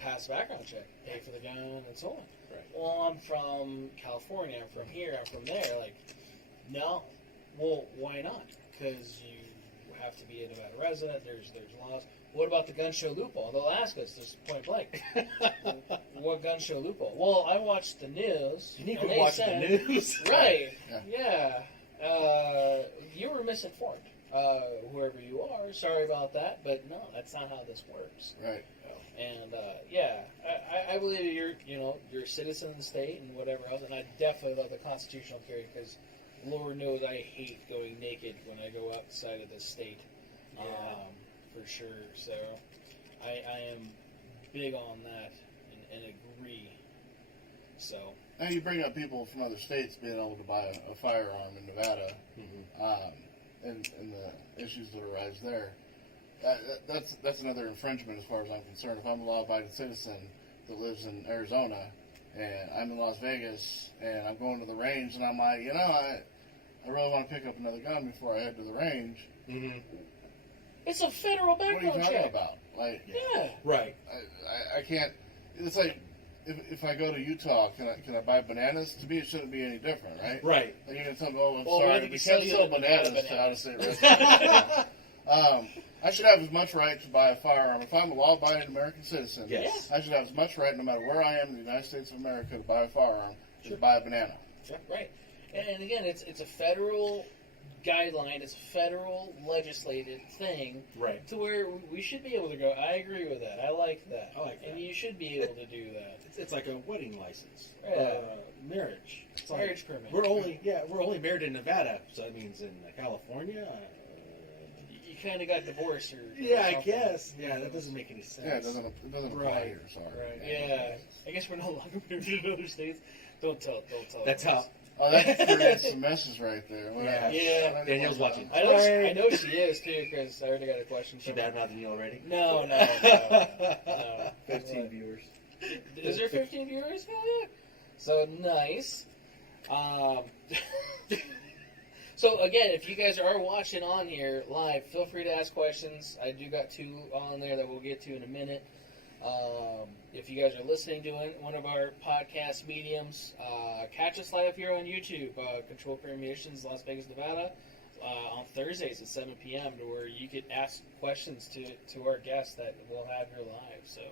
pass a background check, pay for the gun, and so on? Right. Well, I'm from California. I'm from here. I'm from there. Like, no. Well, why not? Because you have to be a Nevada resident. There's laws. What about the gun show loophole? They'll ask us just point blank. What gun show loophole? Well, I watched the news. You need to watch the news. Right. Yeah. You were misinformed. Whoever you are, sorry about that, but no, that's not how this works. Right. And I believe you're a citizen of the state and whatever else, and I definitely love the constitutional carry because Lord knows I hate going naked when I go outside of the state. Yeah. For sure. So I am big on that and agree. So now you bring up people from other states being able to buy a firearm in Nevada, and the issues that arise there. That's another infringement as far as I'm concerned. If I'm a law-abiding citizen that lives in Arizona and I'm in Las Vegas and I'm going to the range and I'm like, I really want to pick up another gun before I head to the range. Mm-hmm. It's a federal background check. What are you talking about? Like, yeah, right. I can't. It's like if I go to Utah, can I buy bananas? To me, it shouldn't be any different, right? Right. Like you're gonna tell me, I'm sorry, we can't sell bananas to out-of-state residents. I should have as much right to buy a firearm. If I'm a law-abiding American citizen, yes. I should have as much right, no matter where I am in the United States of America, to buy a firearm to buy a banana. Sure. Right. And again, it's a federal guideline. It's a federal legislated thing. Right. To where we should be able to go. I agree with that. I like that. And you should be able to do that. It's like a wedding license. Yeah. Marriage. It's marriage permit. We're only married in Nevada, so that means in California. You kind of got divorced, or I guess. Yeah, that doesn't make any sense. Yeah, it doesn't apply here. Sorry. Right. Yeah. I guess we're no longer married in other states. Don't tell. That's how. Oh, that creates some messes right there. Yeah. Danielle's watching. I know she is too, because I already got a question. She bad-mouthing you already? No. 15 viewers. Is there 15 viewers? Yeah. So nice. So again, if you guys are watching on here live, feel free to ask questions. I do got 2 on there that we'll get to in a minute. If you guys are listening to one of our podcast mediums, catch us live here on YouTube, Control Premiations, Las Vegas, Nevada, on Thursdays at 7 p.m. to where you could ask questions to our guests that we'll have here live. So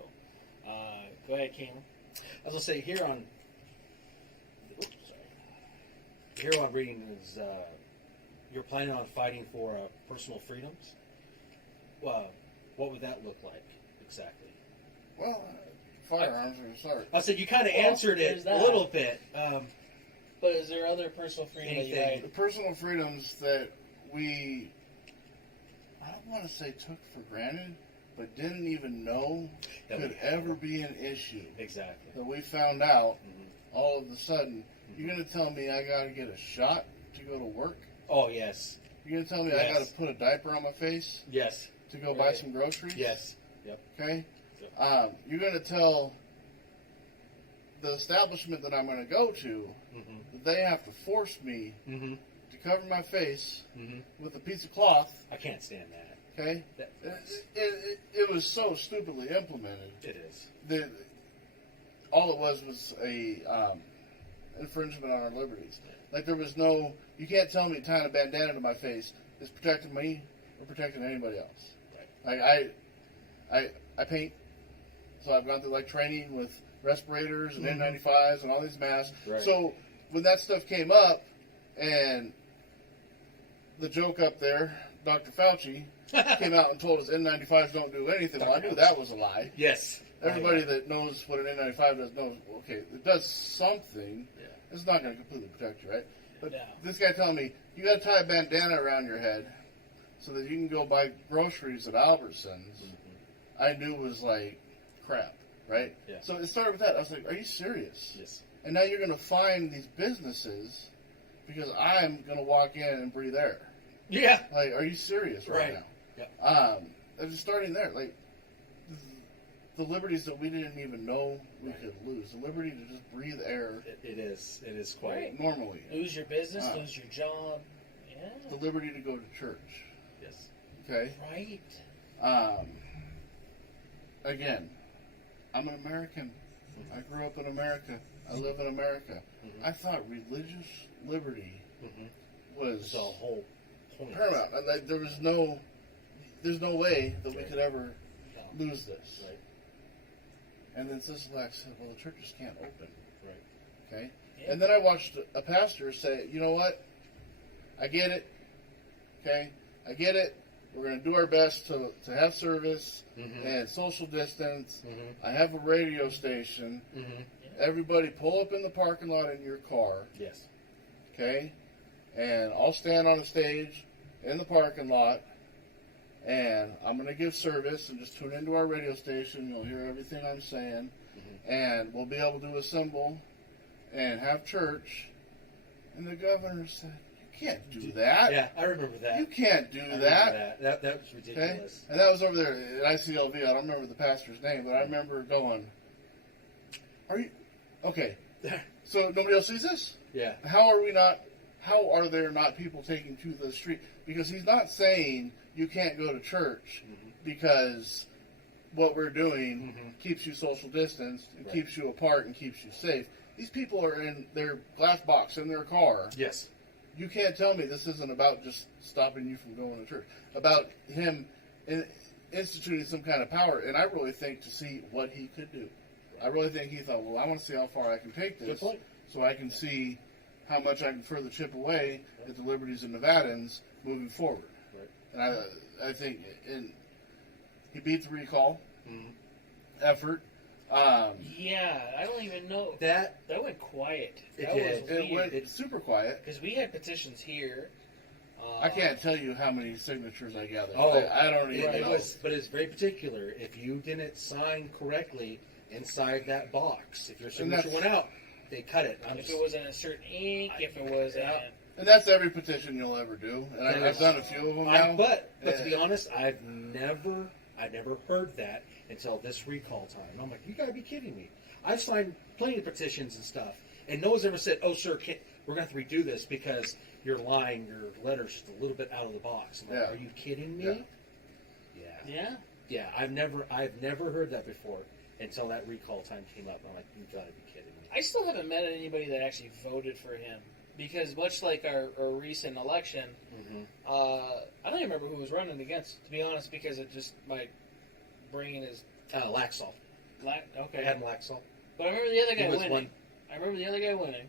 go ahead, Cam. I was going to say, here on reading is you're planning on fighting for personal freedoms. What would that look like exactly? Well, firearms are a start. I said you kind of answered it a little bit. But is there other personal freedoms? The personal freedoms that we, I don't want to say took for granted, but didn't even know could ever be an issue. Exactly. That we found out all of a sudden. You're going to tell me I got to get a shot to go to work? Oh, yes. You're going to tell me I got to put a diaper on my face? Yes. To go buy some groceries? Yes. Yep. Okay? You're going to tell the establishment that I'm going to go to that they have to force me to cover my face with a piece of cloth. I can't stand that. Okay? It was so stupidly implemented. It is. That all it was a infringement on our liberties. Like there was no, you can't tell me tying a bandana to my face is protecting me or protecting anybody else. Right. Like I paint, so I've gone through like training with respirators and N95s and all these masks. Right. So when that stuff came up, and the joke up there Dr. Fauci came out and told us N95s don't do anything. Well, I knew that was a lie. Yes. Everybody that knows what an N95 does knows, okay, it does something. Yeah. It's not going to completely protect you, right? But No. this guy telling me, you got to tie a bandana around your head so that you can go buy groceries at Albertsons, I knew was like crap, right? Yeah. So it started with that. I was like, are you serious? Yes. And now you're going to find these businesses because I'm going to walk in and breathe air. Yeah. Like, are you serious right now? Yeah. And just starting there, like, the liberties that we didn't even know we could lose. The liberty to just breathe air It is. It is quite. Right. normally. Lose your business, lose your job. Yeah. The liberty to go to church. Yes. Okay? Right. Again, I'm an American. I grew up in America. I live in America. I thought religious liberty was The whole point. paramount. Like, there's no way that we could ever lose this. Right. And then Sisolak said, well, the churches can't open. Right. Okay? Yeah. And then I watched a pastor say, you know what? I get it. Okay? I get it. We're going to do our best to have service and social distance. I have a radio station. Everybody pull up in the parking lot in your car. Yes. Okay? And I'll stand on a stage in the parking lot. And I'm going to give service and just tune into our radio station. You'll hear everything I'm saying. And we'll be able to assemble and have church. And the governor said, you can't do that. Yeah, I remember that. You can't do I remember that. That was Okay? ridiculous. And that was over there at ICLV. I don't remember the pastor's name, but I remember going, are you... Okay. So nobody else sees this? Yeah. How are there not people taking to the street? Because he's not saying you can't go to church because what we're doing keeps you social distance and keeps you apart and keeps you safe. These people are in their glass box in their car. Yes. You can't tell me this isn't about just stopping you from going to church. About him instituting some kind of power. And I really think to see what he could do. I really think he thought, well, I want to see how far I can take this so I can see how much I can further chip away at the liberties of Nevadans moving forward. Right. And I think he beat the recall effort. Yeah, I don't even know. That went quiet. It That did. was It weird. went super quiet. Because we had petitions here. I can't tell you how many signatures I gathered. Oh, I don't even know. But it's very particular. If you didn't sign correctly inside that box, if your signature went out, they cut it. If it was in a certain ink, if it was And that's every petition you'll ever do. And I've done a few of them now. But to be honest, I've never heard that until this recall time. And I'm like, you gotta be kidding me. I've signed plenty of petitions and stuff, and no one's ever said, "Oh, sir, we're gonna have to redo this because you're lying. Your letter's just a little bit out of the box." I'm like, are you kidding me? Yeah. I've never heard that before until that recall time came up. I'm like, you gotta be kidding me. I still haven't met anybody that actually voted for him. Because much like our recent election, I don't even remember who was running against, to be honest, because it just, my brain is... Laxalt. Okay. I had Laxalt. But I remember the other guy He was winning. one. I remember the other guy winning,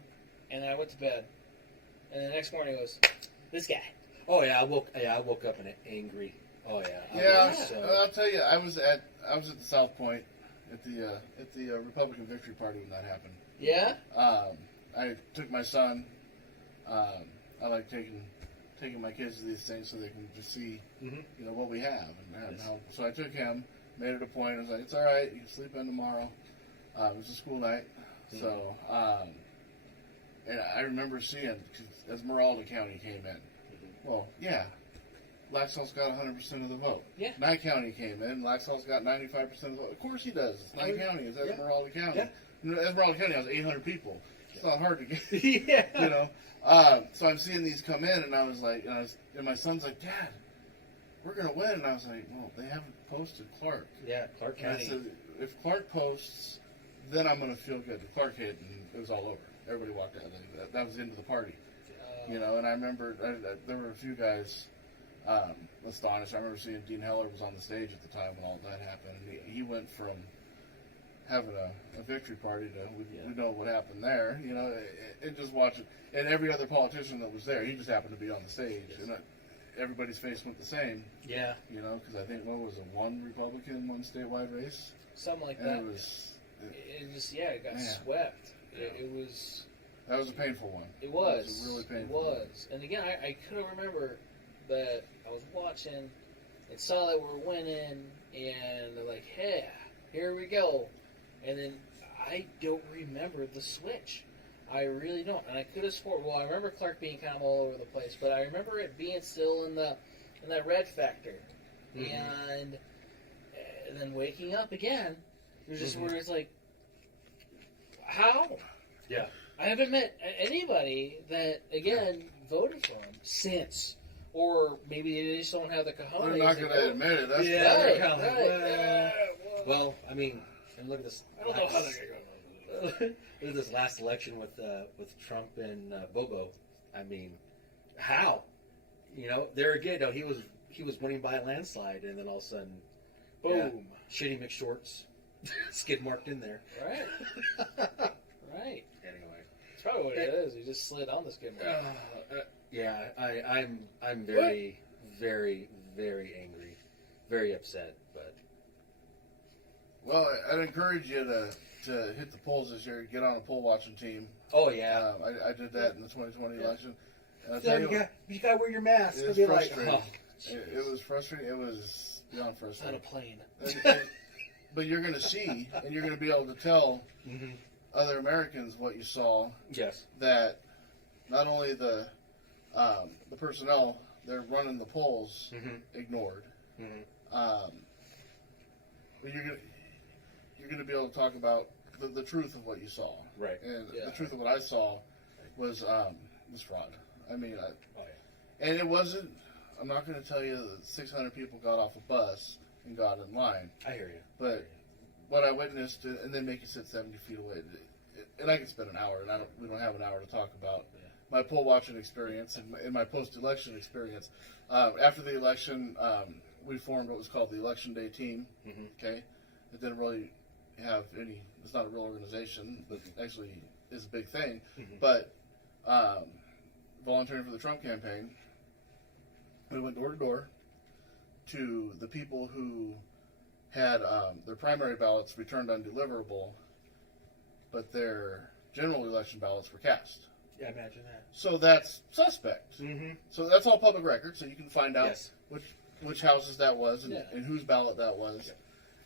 and then I went to bed. And the next morning it was, this guy. Oh yeah, I woke up and angry. Oh yeah. I'll tell you, I was at the South Point at the Republican Victory Party when that happened. Yeah? I took my son. I like taking my kids to these things so they can just see, what we have and how. So I took him, made it a point. I was like, it's all right. You can sleep in tomorrow. It was a school night, so and I remember seeing as Esmeralda County came in. Well, yeah, Laxalt's got 100% of the vote. Yeah. Nye County came in. Laxalt's got 95% of the vote. Of course he does. It's Nye County. It's Esmeralda County. Yeah. Esmeralda County has 800 people. It's not hard to get. Yeah. So I'm seeing these come in, and I was like, and my son's like, Dad, we're gonna win, and I was like, well, they haven't posted Clark. Yeah, Clark And I County. said, if Clark posts, then I'm gonna feel good. If Clark hit, and it was all over. Everybody walked out. That was the end of the party. And I remember there were a few guys astonished. I remember seeing Dean Heller was on the stage at the time when all that happened, and he went from having a victory party to we know what happened there, and just watch it. And every other politician that was there, he just happened to be on the stage. everybody's face went the same. Yeah. You know, because I think what was it, one Republican, one statewide race, Something like and that. it was. It got Man. swept. Yeah. It was. That was a painful one. It was. It was a really It painful. was. And again, I couldn't remember that I was watching and saw that we were winning, and they're like, "Hey, here we go," and then I don't remember the switch. I really don't, and I could have sworn. Well, I remember Clark being kind of all over the place, but I remember it being still in that red factor, and then waking up again. It was just where it's like, how? Yeah. I haven't met anybody that again voted for him since, or maybe they just don't have the cojones. They're not going to admit it. That's Yeah, for they're sure. kinda like, well, I mean, and look at this. I don't know how they're going to go. Look at this last election with Trump and Bobo. I mean, how? You know, there again, no, he was winning by a landslide, and then all of a sudden, Boom. yeah, Shitty McShorts skid marked in there. Right. Right. Anyway, That's probably what it is. He just slid on the skin. yeah, I'm very, very, very angry, very upset, but Well, I'd encourage you to hit the polls this year. Get on a poll watching team. oh yeah. I did that in the 2020 election. And I'll So tell you you, got to wear your mask. it was It'll be like, frustrating. oh, It was frustrating. It was beyond On a frustrating. plane. But you're going to see, and you're going to be able to tell mhm. other Americans what you saw. Yes. That not only the personnel they're running the polls ignored, but you're gonna be able to talk about the truth of what you saw. Right. And Yeah. the truth of what I saw was fraud. I mean, Oh, yeah. and it wasn't. I'm not going to tell you that 600 people got off a bus and got in line, I hear you. but what I witnessed, and then make you sit 70 feet away, and I could spend an hour, and we don't have an hour to talk about my poll watching experience and my post-election experience. After the election, we formed what was called the Election Day Team. Okay, it didn't really have any. It's not a real organization, but actually is a big thing. But volunteering for the Trump campaign, we went door to door to the people who had their primary ballots returned undeliverable, but their general election ballots were cast. Yeah, imagine that. So that's suspect. So that's all public record, so you can find out Yes. which houses that was and, Yeah. and whose ballot that was.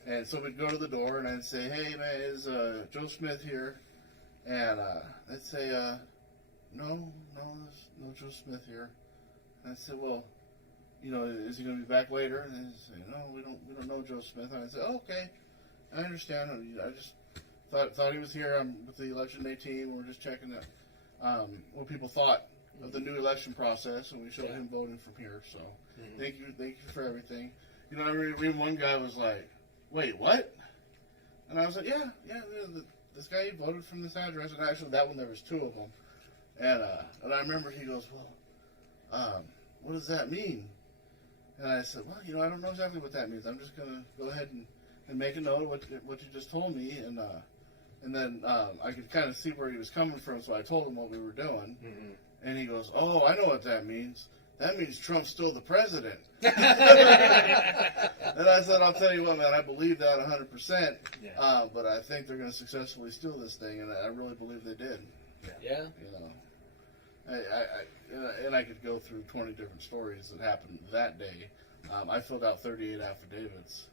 And so we'd go to the door and I'd say, "Hey man, is Joe Smith here?" And they'd say, "No, there's no Joe Smith here." And I said, "Well, you know, is he going to be back later?" And they'd say, "No, we don't know Joe Smith." And I said, "Oh, okay, I understand. I just thought he was here. I'm with the Election Day team. We're just checking that." What people thought of the new election process, and we showed him voting from here. So thank you for everything. You know, I remember one guy was like, "Wait, what?" And I was like, "Yeah, this guy voted from this address." And actually, that one there was two of them. And I remember he goes, "Well, what does that mean?" And I said, "Well, you know, I don't know exactly what that means. I'm just gonna go ahead and make a note of what you just told me." And then I could kind of see where he was coming from, so I told him what we were doing. And he goes, "Oh, I know what that means. That means Trump's still the president." And I said, "I'll tell you what, man, I believe that 100%, but I think they're going to successfully steal this thing, and I really believe they did." Yeah. You know, and I could go through 20 different stories that happened that day. I filled out 38 affidavits,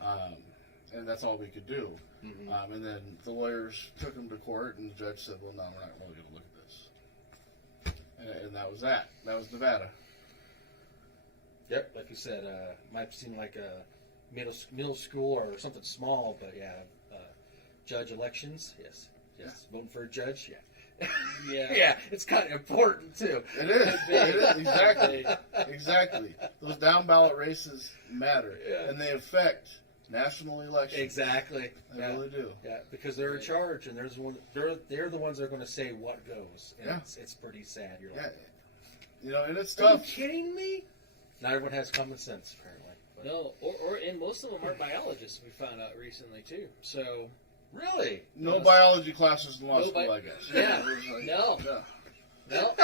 and that's all we could do. And then the lawyers took them to court, and the judge said, "Well, no, we're not really going to look at this." And that was that. That was Nevada. Yep, like you said, might seem like a middle school or something small, but yeah, judge elections, yes, voting for a judge, yeah, it's kind of important too. It is exactly. Those down ballot races matter, and they affect national elections. Exactly, They really do. Yeah, because they're in charge, and they're the ones that are going to say what goes. And it's pretty sad. You're like, You know, and it's are tough. you kidding me? Not everyone has common sense, apparently. But. No, and most of them aren't biologists. We found out recently too. So really, No biology classes in law No school, I guess. Yeah. It's like, No. yeah. no,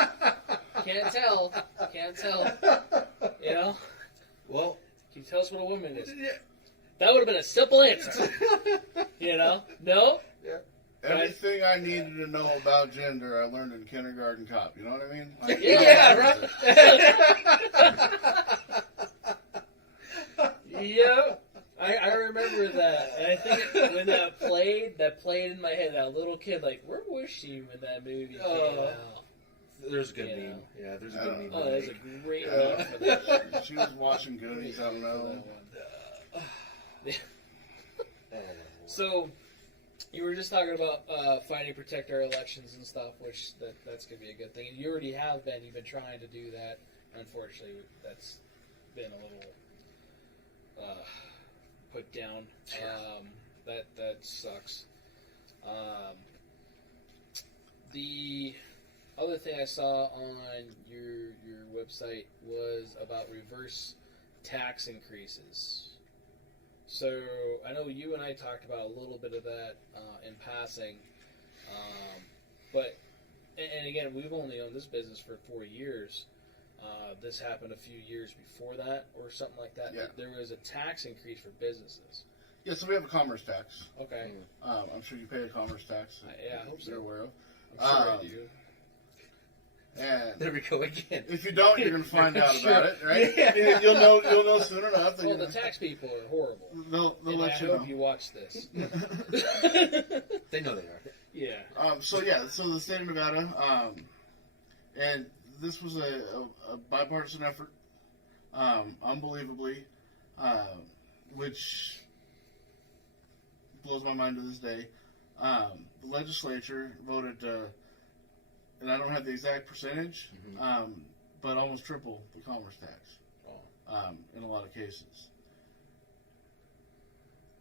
can't tell. You know? Well, Can you tell us what a woman is? yeah. That would have been a simple answer. You know? No? Everything I needed to know about gender, I learned in kindergarten cop. You know what I mean? Like, Yeah, right. Yeah. I remember that. And I think when that played in my head, that little kid, like, where was she when that movie came out? There's a good Yeah. meme. Yeah, there's a good meme. Oh, that's a great meme for that. She was watching Goonies, I don't know. So, you were just talking about fighting to protect our elections and stuff, which that's going to be a good thing. And you already have been. You've been trying to do that. Unfortunately, that's been a little put down. That sucks. The other thing I saw on your website was about reverse tax increases. So I know you and I talked about a little bit of that in passing, but and again, we've only owned this business for 4 years. This happened a few years before that, or something like that. Yeah. There was a tax increase for businesses. Yeah, so we have a commerce tax. Okay. I'm sure you pay a commerce tax. Yeah, I hope so. You're aware of. I'm sure I do. And There we go again. if you don't, you're going to find out Sure. about it, right? Yeah. You'll know soon enough. Well, the tax people are horrible. They'll And I let you hope know. you watch this. They know they are. Yeah. So the state of Nevada, and this was a bipartisan effort, unbelievably, which blows my mind to this day. The legislature voted, and I don't have the exact percentage, but almost triple the commerce tax in a lot of cases.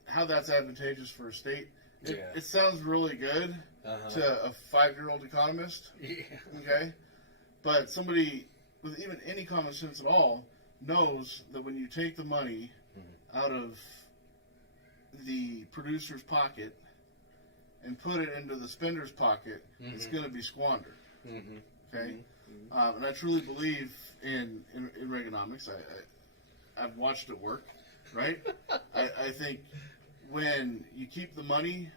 How that's advantageous for a state, it sounds really good to a 5-year-old economist, Yeah. okay? But somebody with even any common sense at all knows that when you take the money out of the producer's pocket and put it into the spender's pocket, it's going to be squandered. Okay, and I truly believe in Reaganomics. I've watched it work. Right, I think when you keep the money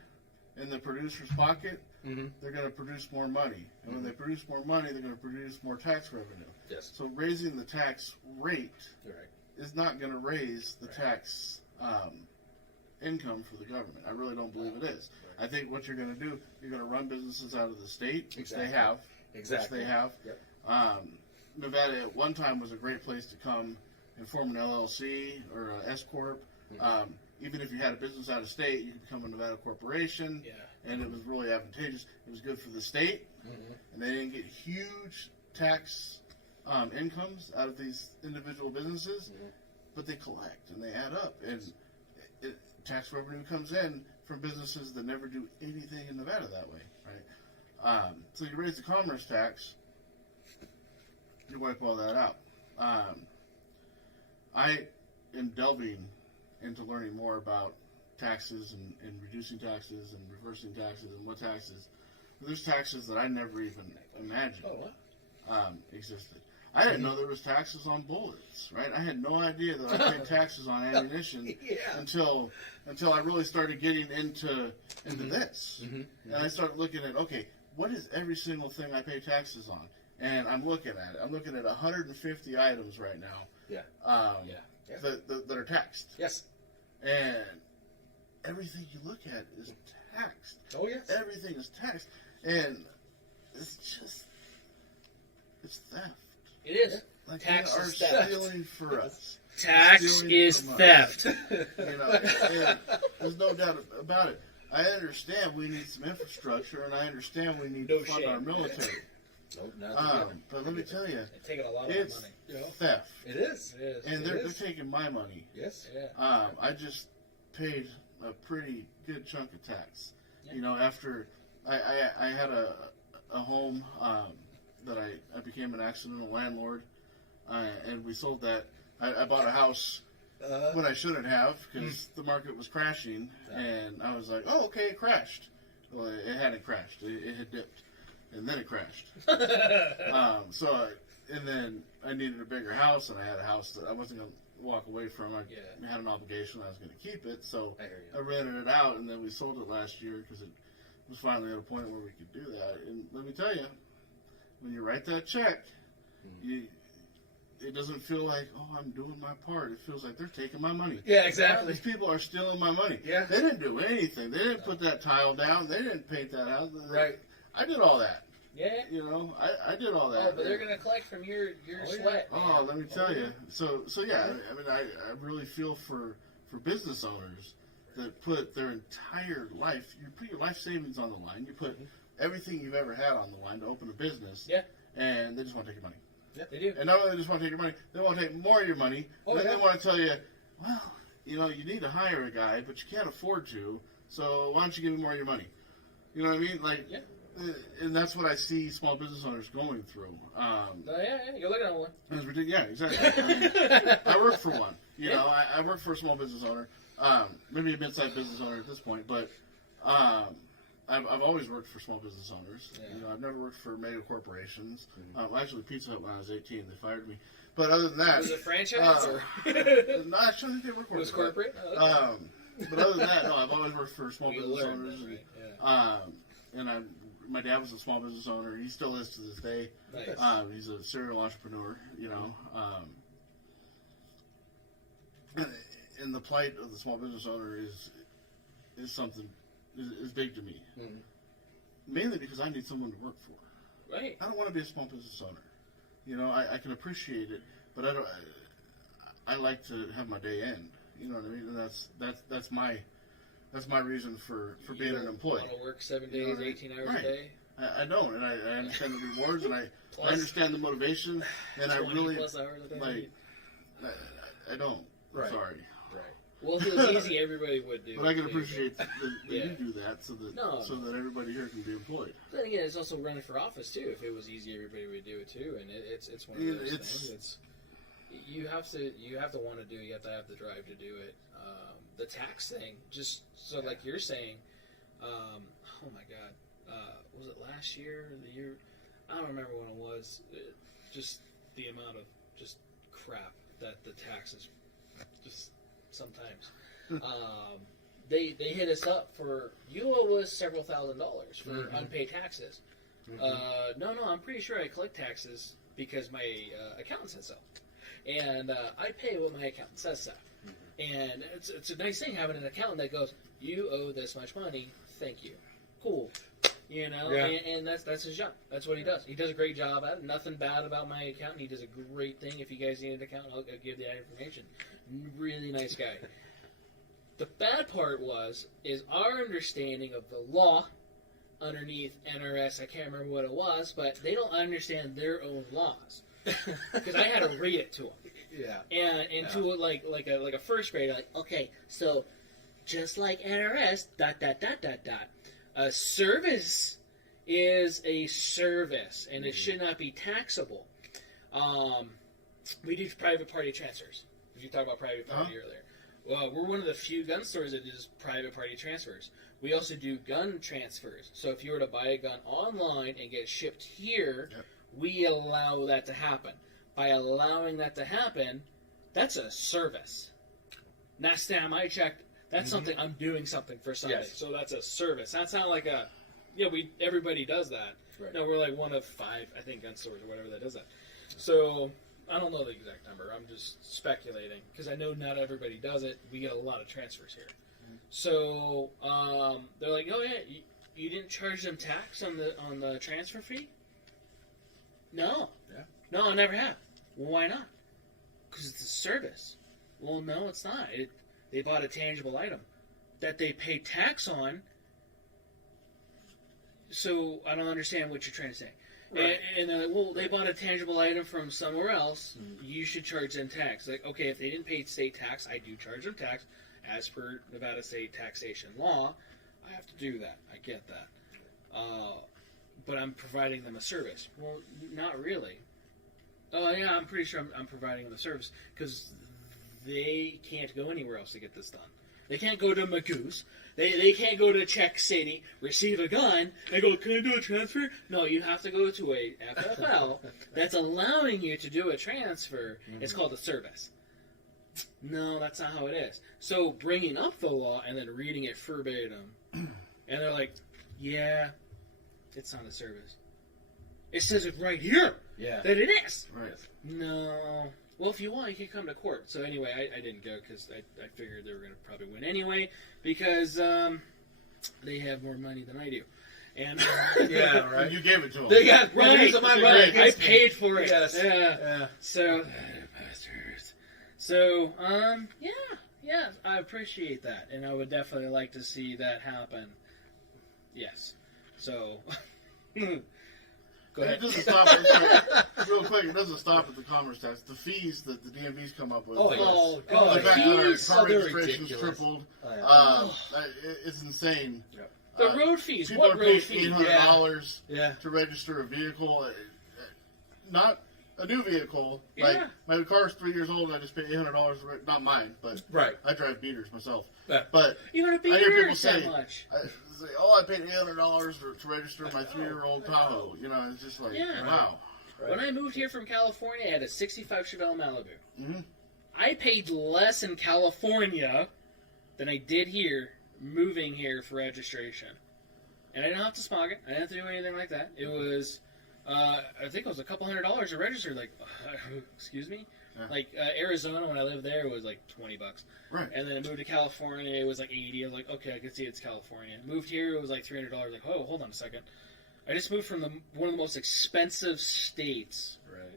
in the producer's pocket, they're going to produce more money, and when they produce more money, they're going to produce more tax revenue. Yes. So raising the tax rate You're right. is not going to raise the tax income for the government. I really don't believe it is. Right. I think what you're going to do, you're going to run businesses out of the state, which Exactly. they have. Exactly. Which they have. Yep. Nevada at one time was a great place to come and form an LLC or an S corp. Even if you had a business out of state, you could become a Nevada corporation, and it was really advantageous. It was good for the state, and they didn't get huge tax incomes out of these individual businesses, but they collect and they add up, and tax revenue comes in from businesses that never do anything in Nevada that way, right? So you raise the commerce tax, you wipe all that out. I am delving into learning more about taxes and reducing taxes and reversing taxes and what taxes. There's taxes that I never even imagined existed. I didn't know there was taxes on bullets, right? I had no idea that I paid taxes on ammunition until I really started getting into this. And I started looking at, okay, what is every single thing I pay taxes on? And I'm looking at it. I'm looking at 150 items right now that are taxed. Yes. And everything you look at is taxed. Oh, yes. Everything is taxed. And it's theft. It is. Like, Tax they are is theft. stealing for us. Tax Stealing is from us. theft. And there's no doubt about it. I understand we need some infrastructure, and I understand we need to fund our military. Nope, not But let me tell you, It's taking a lot of it's money. theft. It is. It is. And they're taking my money. Yes. Yeah. I just paid a pretty good chunk of tax. Yeah. You know, after I had a home that I became an accidental landlord, and we sold that. I bought a house when I shouldn't have because the market was crashing, and I was like, oh, okay, it crashed. Well, it hadn't crashed. It had dipped, and then it crashed. So and then I needed a bigger house, and I had a house that I wasn't going to walk away from. I had an obligation. I was going to keep it, so I rented it out, and then we sold it last year because it was finally at a point where we could do that. And let me tell you, when you write that check, it doesn't feel like, oh, I'm doing my part. It feels like they're taking my money. Yeah, exactly. These people are stealing my money. Yeah. They didn't do anything. They didn't put that tile down. They didn't paint that house. Right. I did all that. Yeah. You know, I did all that. Oh, but they're going to collect from your sweat. Yeah. Oh, let me tell you. So yeah, I mean, I really feel for business owners that put their entire life, you put your life savings on the line, you put everything you've ever had on the line to open a business, and they just want to take your money. Yeah, they do. And not only they just want to take your money, they want to take more of your money, and then they want to tell you, well, you know, you need to hire a guy, but you can't afford to, so why don't you give me more of your money? You know what I mean? Like, and that's what I see small business owners going through. You're looking at one. It's ridiculous. Yeah, exactly. I mean, I work for one. You know, I work for a small business owner, maybe a mid-sized business owner at this point, but I've always worked for small business owners. Yeah. You know, I've never worked for mega corporations. Actually, Pizza Hut when I was 18, they fired me. But other than that, was it franchise or? No, I shouldn't think they were corporate. It was corporate. But other than that, no, I've always worked for small business owners. That, right? And my dad was a small business owner. He still is to this day. Nice. He's a serial entrepreneur. You know. And the plight of the small business owner is something is big to me. Mainly because I need someone to work for. Right. I don't want to be a small business owner. You know, I can appreciate it, but I like to have my day end. You know what I mean? And that's my reason for being an employee. You want to work 7 days, 18 hours a day? I don't, and I understand the rewards, and I understand the motivation, and I really plus hours a day. like. I don't. Right. I'm sorry. Right. Well, if it was easy, everybody would do. But I can appreciate that you do that, so that everybody here can be employed. But then again, it's also running for office too. If it was easy, everybody would do it too, and it's one of those things. It's you have to want to do. You have to have the drive to do it. The tax thing, just so like you're saying. Oh my God, was it last year or the year? I don't remember when it was. Just the amount of just crap that the taxes just sometimes. They hit us up for, you owe us several $1,000s for unpaid taxes. No, I'm pretty sure I collect taxes because my accountant says so. And I pay what my accountant says so. And it's a nice thing having an accountant that goes, you owe this much money, thank you. Cool. You know, and that's his job. That's what he does. He does a great job at it. Nothing bad about my accountant. He does a great thing. If you guys need an accountant, I'll give you that information. Really nice guy. The bad part is our understanding of the law underneath NRS. I can't remember what it was, but they don't understand their own laws. Because I had to read it to them. And to like a first grader, like, okay, so just like NRS, ... A service is a service, and it should not be taxable. We do private party transfers. You talked about private party earlier. Well, we're one of the few gun stores that does private party transfers. We also do gun transfers. So if you were to buy a gun online and get it shipped here, we allow that to happen. By allowing that to happen, that's a service. Last time I checked, that's something I'm doing something for somebody. Yes. So that's a service. That's not like a, everybody does that. Right. No, we're like one of 5, I think, gun stores or whatever that does that. So I don't know the exact number. I'm just speculating because I know not everybody does it. We get a lot of transfers here. So they're like, oh yeah, you didn't charge them tax on the transfer fee? No. Yeah. No, I never have. Well, why not? Because it's a service. Well, no, it's not. They bought a tangible item that they pay tax on. So I don't understand what you're trying to say. Right. And they're like, well, they bought a tangible item from somewhere else. You should charge them tax. Like, okay, if they didn't pay state tax, I do charge them tax. As per Nevada state taxation law, I have to do that. I get that. But I'm providing them a service. Well, not really. Oh, yeah, I'm pretty sure I'm providing them a service because they can't go anywhere else to get this done. They can't go to Magoo's. They can't go to Czech City, receive a gun, and go, can I do a transfer? No, you have to go to a FFL that's allowing you to do a transfer. It's called a service. No, that's not how it is. So bringing up the law and then reading it verbatim, and they're like, yeah, it's not a service. It says it right here that it is. Right. No. Well, if you want, you can come to court. So anyway, I didn't go because I figured they were going to probably win anyway because they have more money than I do. And Yeah, right. You gave it to them. They got right. of my Right. money. I paid for it. Yes. Yeah. So, bastards. So, yeah, I appreciate that, and I would definitely like to see that happen. Yes. So, go And ahead. it doesn't stop at, real quick, it doesn't stop at the commerce tax. The fees that the DMV's come up with. Oh, Oh, yes. God. The fact that our fees. car they're registration's ridiculous. tripled. Oh, yeah. It's insane. Yep. The road fees. People What are road paying fees? $800 Yeah. to register a vehicle. Not a new vehicle. Yeah. Like, my car's 3 years old and I just pay $800. Not mine, but Right. I drive beaters myself. Yeah. But You want to be I hear people yours that say, much? I paid $800 to register my 3-year-old Tahoe. You know, it's just like, Yeah. wow. Right. When I moved here from California, I had a 65 Chevelle Malibu. Mm-hmm. I paid less in California than I did here, moving here for registration. And I didn't have to smog it. I didn't have to do anything like that. It was, I think it was a couple $100 to register. Like, excuse me? Yeah. Like, Arizona, when I lived there, it was like $20. Right. And then I moved to California, it was like $80. I was like, okay, I can see it's California. Moved here, it was like $300. Like, oh, hold on a second. I just moved from one of the most expensive states Right.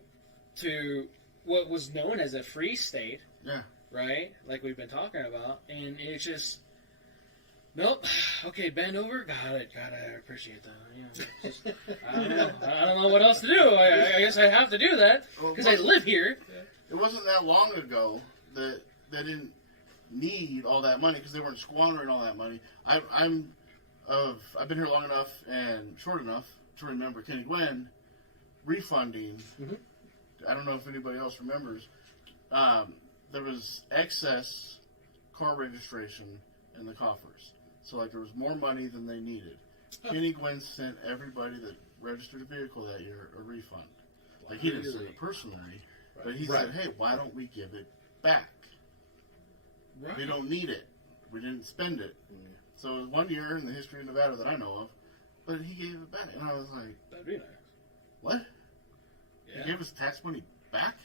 to what was known as a free state, Yeah. right? Like we've been talking about. And it's just, nope. Okay, bend over. Got it. I appreciate that. Yeah, it's just, I don't know what else to do. I guess I have to do that because I live here. It wasn't that long ago that they didn't need all that money because they weren't squandering all that money. I've been here long enough and short enough to remember Kenny Gwen refunding. Mhm. I don't know if anybody else remembers. There was excess car registration in the coffers, so like there was more money than they needed. Kenny Gwen sent everybody that registered a vehicle that year a refund. Like he didn't send it personally, but he said, "Hey, why don't we give it back? Right. We don't need it. We didn't spend it." So it was 1 year in the history of Nevada that I know of, but he gave it back, and I was like, That'd be nice. "What? Yeah. He gave us tax money back?"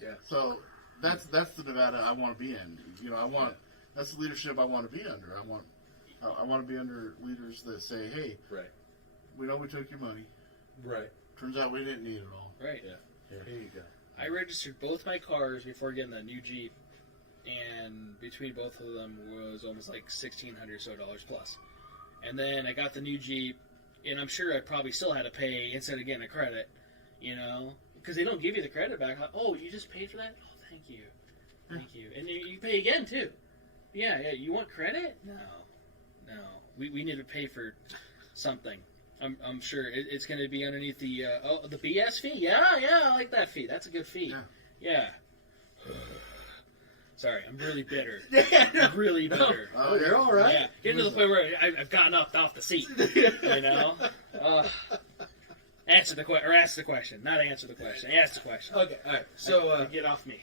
Yeah. So that's the Nevada I want to be in. You know, that's the leadership I want to be under. I want to be under leaders that say, "Hey, Right. we know we took your money. Right. Turns out we didn't need it all." Right. Yeah. There you go. I registered both my cars before getting that new Jeep, and between both of them was almost like $1,600 so plus. And then I got the new Jeep, and I'm sure I probably still had to pay instead of getting a credit, you know, because they don't give you the credit back. Like, oh, you just paid for that? Oh, thank you, and you pay again too. Yeah. You want credit? No. We need to pay for something. I'm sure it's going to be underneath the the BS fee. Yeah, I like that fee. That's a good fee. Yeah. Sorry, I'm really bitter. I'm really bitter. Oh, You're all right. Yeah, getting to the point where I've gotten up off the seat. You know. Ask the question, not answer the question. Ask the question. Okay. All right. So, Get off me.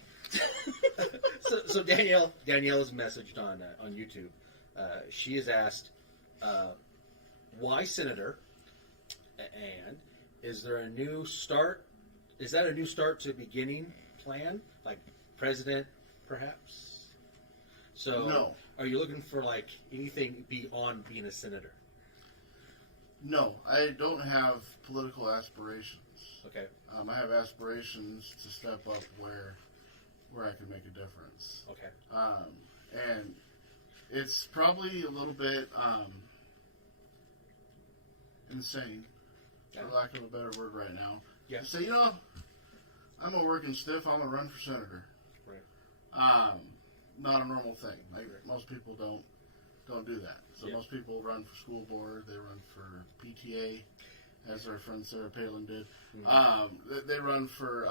so Danielle has messaged on YouTube. She has asked, why senator? And is there a new start? Is that a new start to beginning plan, like president, perhaps? So, No. Are you looking for like anything beyond being a senator? No, I don't have political aspirations. Okay. I have aspirations to step up where I can make a difference. Okay. And it's probably a little bit insane, for lack of a better word right now. Yeah. To say, you know, I'm a working stiff, I'm going to run for senator. Right. Not a normal thing. Like, most people don't do that. So most people run for school board, they run for PTA, as our friend Sarah Palin did. Mm-hmm. They run for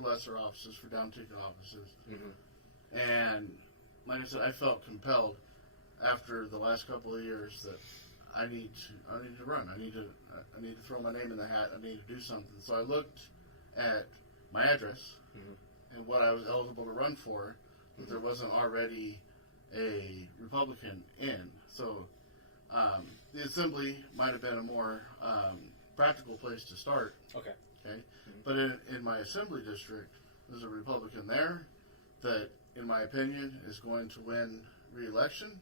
lesser offices, for down ticket offices. Mm-hmm. And like I said, I felt compelled after the last couple of years that I need to run. I need to throw my name in the hat. I need to do something. So I looked at my address and what I was eligible to run for, but there wasn't already a Republican in. So the assembly might have been a more practical place to start. Okay. But in my assembly district, there's a Republican there that, in my opinion, is going to win re-election.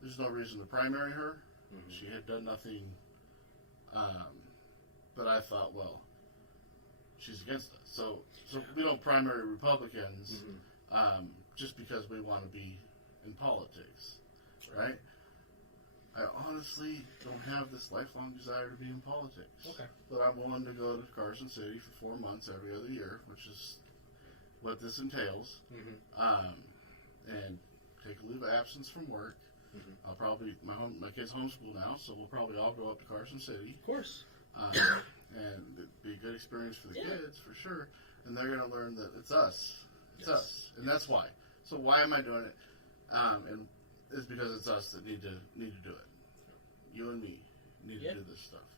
There's no reason to primary her. She had done nothing. But I thought, well, she's against us. So we don't primary Republicans just because we want to be in politics, right? I honestly don't have this lifelong desire to be in politics. Okay. But I'm willing to go to Carson City for 4 months every other year, which is what this entails, and take a leave of absence from work. I'll probably, my kids homeschool now, so we'll probably all go up to Carson City. Of course. And it'd be a good experience for the kids, for sure. And they're going to learn that it's us. It's us. And that's why. So why am I doing it? And it's because it's us that need to do it. You and me need to do this stuff.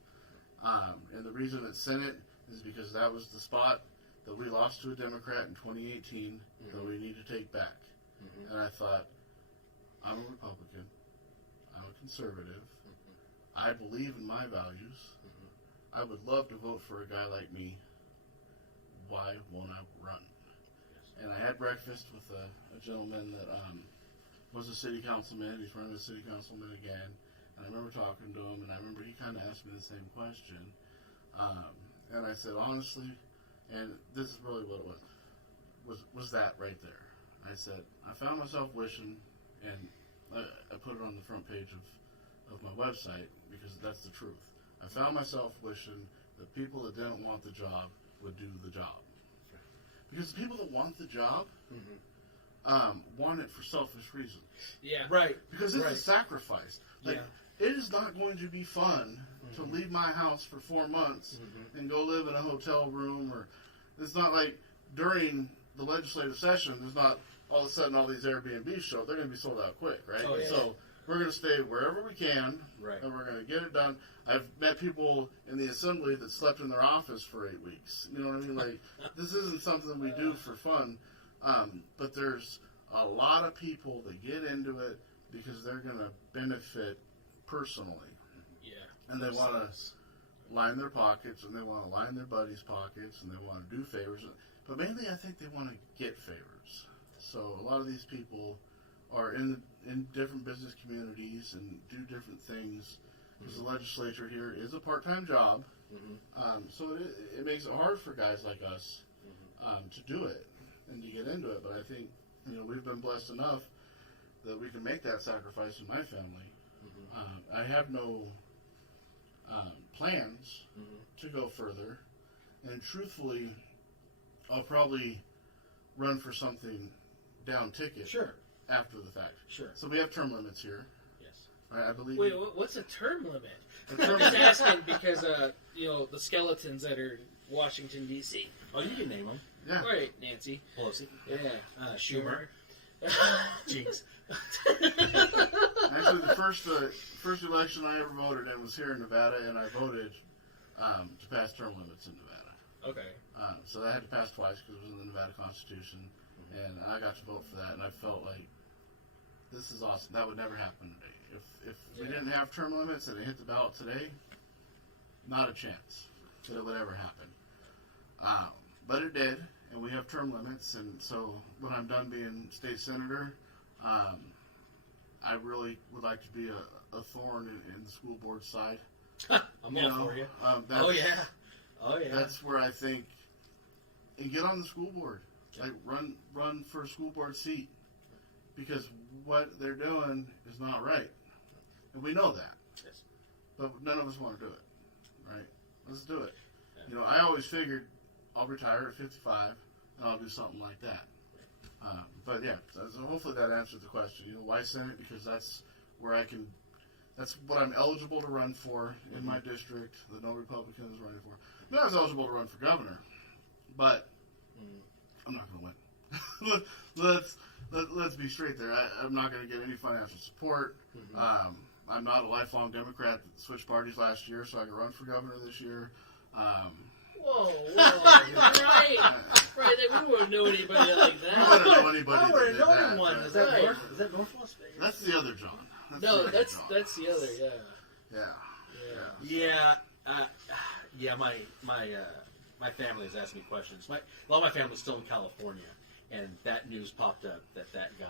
And the reason it's Senate is because that was the spot that we lost to a Democrat in 2018 that we need to take back. And I thought, I'm a Republican. I'm a conservative. I believe in my values. I would love to vote for a guy like me. Why won't I run? And I had breakfast with a gentleman that was a city councilman. He's running a city councilman again. And I remember talking to him, and I remember he kind of asked me the same question. And I said, honestly, and this is really what it was that right there. I said, I found myself wishing, and I put it on the front page of my website because that's the truth. I found myself wishing that people that didn't want the job would do the job. Because the people that want the job want it for selfish reasons. Yeah. Right. Because it's a sacrifice. Like, it is not going to be fun to leave my house for 4 months and go live in a hotel room, or it's not like during the legislative session, there's not all of a sudden all these Airbnb show. They're going to be sold out quick, right? Oh, yeah. So we're going to stay wherever we can, right, and we're going to get it done. I've met people in the assembly that slept in their office for 8 weeks. You know what I mean? Like, this isn't something we do for fun. But there's a lot of people that get into it because they're going to benefit personally. Yeah. And they want to line their pockets, and they want to line their buddies' pockets, and they want to do favors. But mainly, I think they want to get favors. So a lot of these people are in different business communities and do different things. Because the legislature here is a part-time job. So it makes it hard for guys like us to do it and to get into it. But I think, we've been blessed enough that we can make that sacrifice in my family. I have no plans to go further. And truthfully, I'll probably run for something down ticket after the fact. Sure. So we have term limits here. I believe. Wait, what's a term limit? A term I'm just limit. asking because the skeletons that are Washington D.C. Oh, you can name them. Yeah. All right, Nancy. Pelosi. Yeah. Schumer. Jinx. Actually, the first election I ever voted in was here in Nevada, and I voted to pass term limits in Nevada. Okay. So that had to pass twice because it was in the Nevada Constitution, and I got to vote for that, and I felt like this is awesome. That would never happen today. If we didn't have term limits and it hit the ballot today, not a chance that it would ever happen. But it did, and we have term limits, and so when I'm done being state senator, I really would like to be a thorn in the school board side. I'm all for you. Oh yeah. That's where I think, and get on the school board, like run for a school board seat, because what they're doing is not right, and we know that. Yes. But none of us want to do it, right? Let's do it. Yeah. I always figured I'll retire at 55 and I'll do something like that. But yeah, so hopefully that answers the question. Why Senate? Because that's where that's what I'm eligible to run for in my district that no Republican is running for. I was eligible to run for governor, but I'm not going to let's be straight there. I'm not going to get any financial support. Mm-hmm. I'm not a lifelong Democrat that switched parties last year, so I can run for governor this year. Whoa, right. We wouldn't know anybody like that. I wouldn't know anybody I that wouldn't did know that. anyone. but- Is that Right. North Las Vegas? That's the other John. No, the other that's John. the other, yeah. Yeah. Yeah. My family has asked me questions. A lot of my family's still in California, and that news popped up that guy,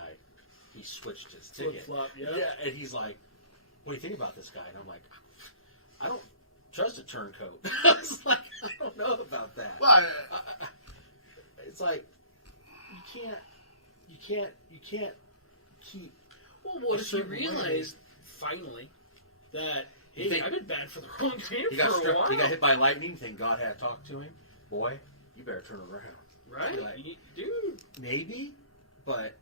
he switched his ticket. Flip-flop, yeah. And he's like, "What do you think about this guy?" And I'm like, "I don't trust a turncoat." I was like, "I don't know about that." Well, It's like you can't keep. Well, what if you certain realize, finally, that, You hey, think- I've been bad for the wrong team He got for a struck. while. He got hit by lightning. Think God had talked to him. Boy, you better turn around. Right? Like- Dude. Maybe, but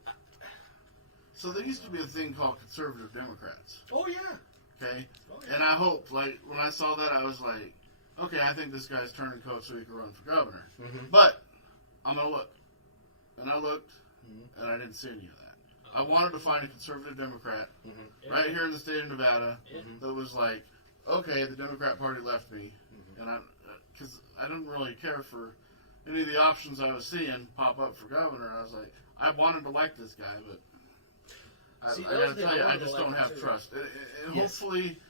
so there used to be a thing called conservative Democrats. oh yeah. Okay? Oh, yeah. And I hoped, like, when I saw that, I was like, okay, I think this guy's turning coat so he can run for governor. Mm-hmm. But I'm going to look. And I looked, Mhm. and I didn't see any of that. I wanted to find a conservative Democrat Mm-hmm. right here in the state of Nevada Yeah. that was like, okay, the Democrat Party left me. Mhm. And because I didn't really care for any of the options I was seeing pop up for governor. I was like, I wanted to like this guy, but See, I that got was to the tell you, other I one just I don't like have too. trust. And Yes. hopefully,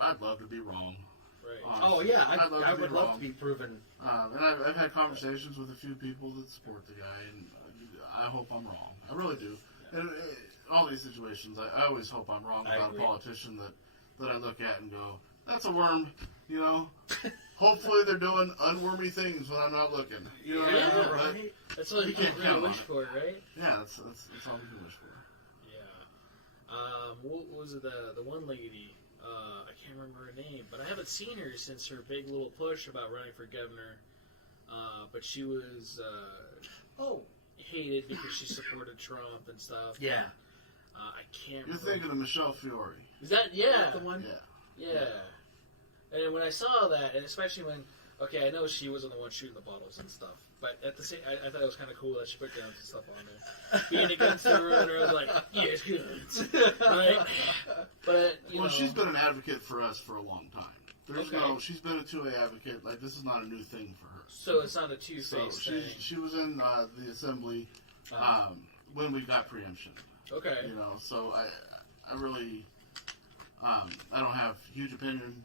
I'd love to be wrong. Right. honestly. Oh yeah, I'd love I to be would love wrong. to be proven. And I've had conversations with a few people that support the guy, and I hope I'm wrong. I really do. And in all these situations, I always hope I'm wrong I about agree. a politician that I look at and go, that's a worm, you know? Hopefully they're doing unwormy things when I'm not looking. You know what I Yeah, mean? But, right. That's what You you can't can count really on wish it. for, right? yeah, that's all we can wish for. Yeah. What was it? The one lady? I can't remember her name, but I haven't seen her since her big little push about running for governor. But she was Oh hated because she supported Trump and stuff. yeah. I can't. You're remember. thinking of Michelle Fiore. Is that yeah? The one. Yeah. Yeah. And when I saw that, and especially when, okay, I know she wasn't the one shooting the bottles and stuff, but at the same, I thought it was kind of cool that she put guns and stuff on there. Being a gunster runner, I was like, yes, guns, right? But you Well, know, she's been an advocate for us for a long time. Okay. She's been a 2A advocate. Like, this is not a new thing for her. so it's not a So two-faced thing. she was in the assembly when we got preemption. Okay. You know, so I really I don't have huge opinion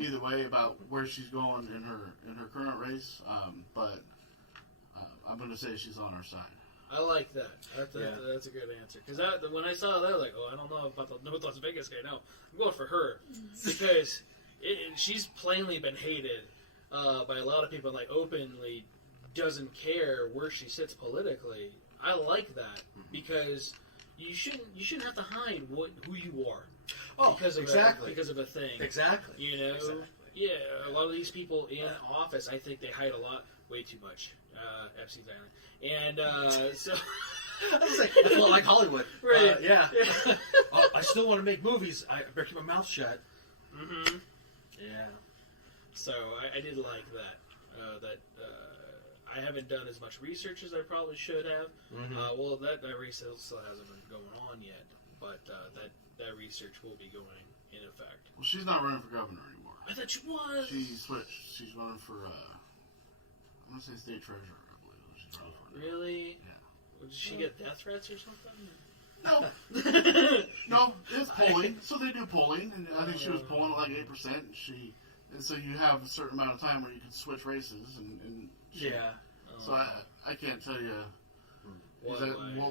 either way about where she's going in her current race. But I'm going to say she's on our side. I like that. That's a good answer. Because when I saw that, I was like, oh, I don't know about the North Las Vegas guy. No, I'm going for her. Because she's plainly been hated by a lot of people, like, openly doesn't care where she sits politically. I like that. Because you shouldn't have to hide who you are. Oh, Because of exactly. because of a thing. Exactly. You know? Exactly. Yeah, a lot of these people in office, I think they hide a lot, way too much. Epstein's Island. And so... I was like, it's a lot like Hollywood. Right. Yeah. Oh, I still want to make movies. I better keep my mouth shut. Mm-hmm. Yeah. So I did like that. I haven't done as much research as I probably should have. Mm-hmm. Well, that race still hasn't been going on yet, but that research will be going in effect. Well, she's not running for governor anymore. I thought she was. She switched. She's running for I'm going to say state treasurer, I believe. Is what she's running for now. Really? Yeah. Did she get death threats or something? No, no, it's polling. So they do polling, and I think she was polling at like 8%. And so you have a certain amount of time where you can switch races, and she, Yeah. So I can't tell you Why,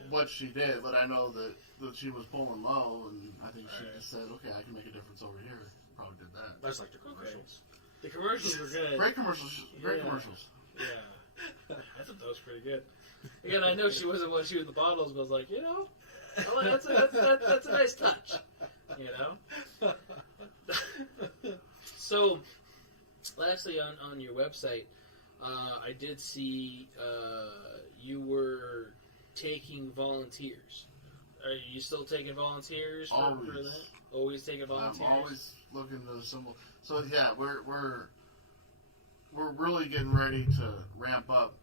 what she did, but I know that she was polling low, and I think she just said, okay, I can make a difference over here. Probably did that. That's like the commercials. The commercials were good. Great commercials. Great Yeah. commercials. Yeah. I thought that was pretty good. Again, I know she wasn't one shooting the bottles, but I was like, that's a nice touch. You know? So, lastly, on your website, I did see you were taking volunteers. Are you still taking volunteers for Always. that? Always taking volunteers? I'm always looking to assemble. So yeah, we're really getting ready to ramp up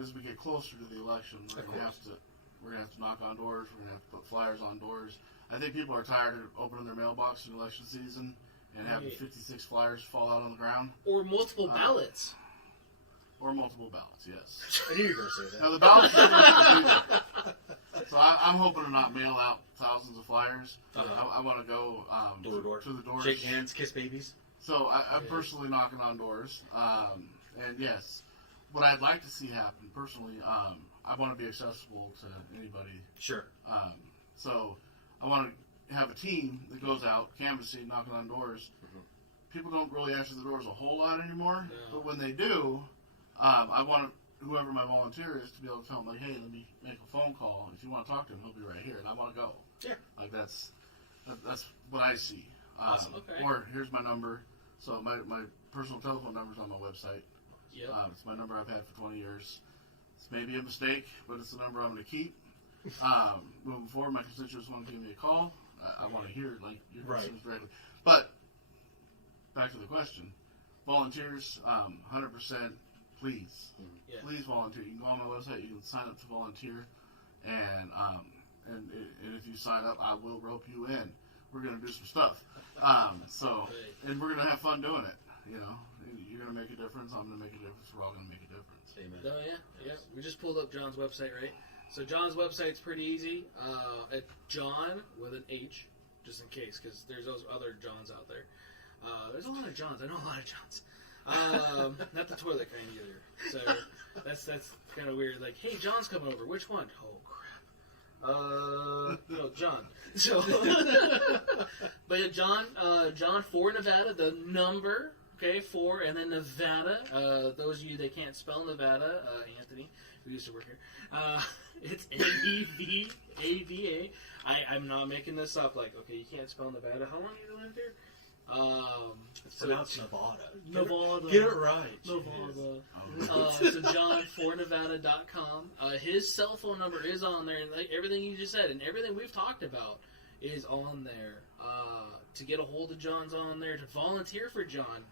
as we get closer to the election, we're gonna have to knock on doors. We're gonna have to put flyers on doors. I think people are tired of opening their mailbox in election season and having 56 flyers fall out on the ground. Or multiple ballots. Or multiple ballots, yes. I knew you were going to say that. Now, the ballots are not going to do that. So I'm hoping to not mail out thousands of flyers. I want to go door to door. To the doors. Shake hands, kiss babies. So I'm personally knocking on doors. And yes, what I'd like to see happen, personally, I want to be accessible to anybody. Sure. So I want to have a team that goes out, canvassing, knocking on doors. Mm-hmm. People don't really answer the doors a whole lot anymore. No. But when they do, I want whoever my volunteer is to be able to tell them, like, hey, let me make a phone call. If you want to talk to him, he'll be right here, and I want to go. Yeah. Like, that's what I see. Awesome. Okay. Or here's my number. So my personal telephone number is on my website. Yep. It's my number I've had for 20 years. It's maybe a mistake, but it's the number I'm going to keep. Moving forward, my constituents want to give me a call. I want to hear, like, your concerns directly. But back to the question. Volunteers, 100%. Please, please volunteer. You can go on my website. You can sign up to volunteer, and if you sign up, I will rope you in. We're gonna do some stuff. And we're gonna have fun doing it. You know, you're gonna make a difference. I'm gonna make a difference. We're all gonna make a difference. Amen. Oh yeah. We just pulled up John's website, right? So John's website's pretty easy. At John with an H, just in case, because there's those other Johns out there. There's a lot of Johns. I know a lot of Johns. Not the toilet kind either. So that's kind of weird. Like, hey, John's coming over. Which one? Oh crap. No, John. So, but yeah, John for Nevada. The number, okay, 4, and then Nevada. Those of you that can't spell Nevada, Anthony, who used to work here. It's Nevada. I'm not making this up. Like, okay, you can't spell Nevada. How long have you lived here? It's pronounced Nevada. Nevada. Get it right. Nevada. So JohnForNevada.com. His cell phone number is on there, and like everything you just said, and everything we've talked about is on there. To get a hold of John's on there, to volunteer for John,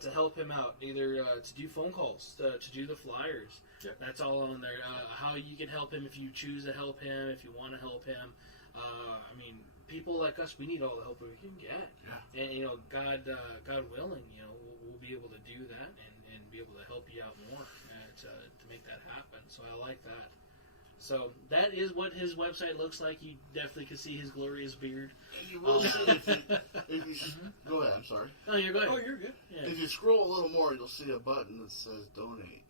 to help him out, either to do phone calls, to do the flyers. Yep. That's all on there. How you can help him if you choose to help him, if you want to help him. I mean, people like us, we need all the help we can get. Yeah. And, you know, God willing, you know, we'll be able to do that and be able to help you out more to make that happen. So I like that. So that is what his website looks like. You definitely can see his glorious beard. You will see go ahead, I'm sorry. No, you're good. Oh, you're good. Yeah. If you scroll a little more, you'll see a button that says donate.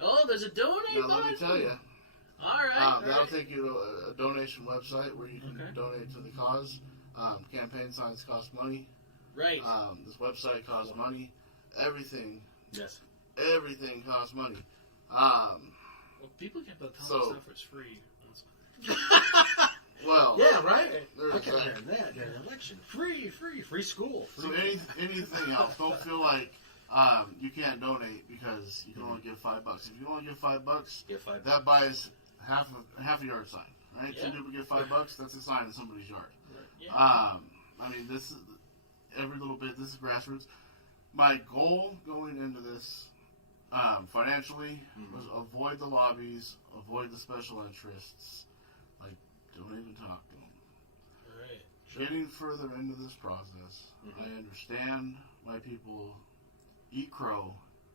Oh, there's a donate button. Now, let me tell you. All right. That'll take you to a donation website where you can donate to the cause. Campaign signs cost money. Right. This website costs money. Everything. Yes. Everything costs money. Well, people get the stuff is free. Well. Yeah, right. There's that. Election. Free school. Free. So anything else, don't feel like you can't donate because you can only give $5. If you can only give $5, that buys half a yard sign, right? Yeah. 2 people get $5. That's a sign in somebody's yard. Right. Yeah. I mean, this is every little bit. This is grassroots. My goal going into this financially was avoid the lobbies, avoid the special interests. Like, don't even talk to them. All right. Sure. Getting further into this process, I understand why people eat crow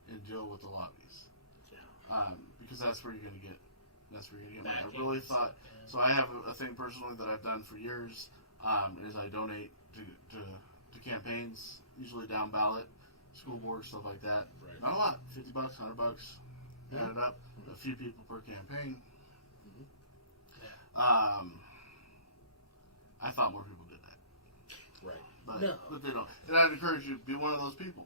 and deal with the lobbies. Yeah. Because that's where you're going to get. That's where you're going to get money. I really thought. Yeah. So I have a thing personally that I've done for years. Is I donate to campaigns, usually down ballot, school board, stuff like that. Right. Not a lot, $50, $100. Add it up. A few people per campaign. I thought more people did that. Right. But they don't. And I'd encourage you to be one of those people.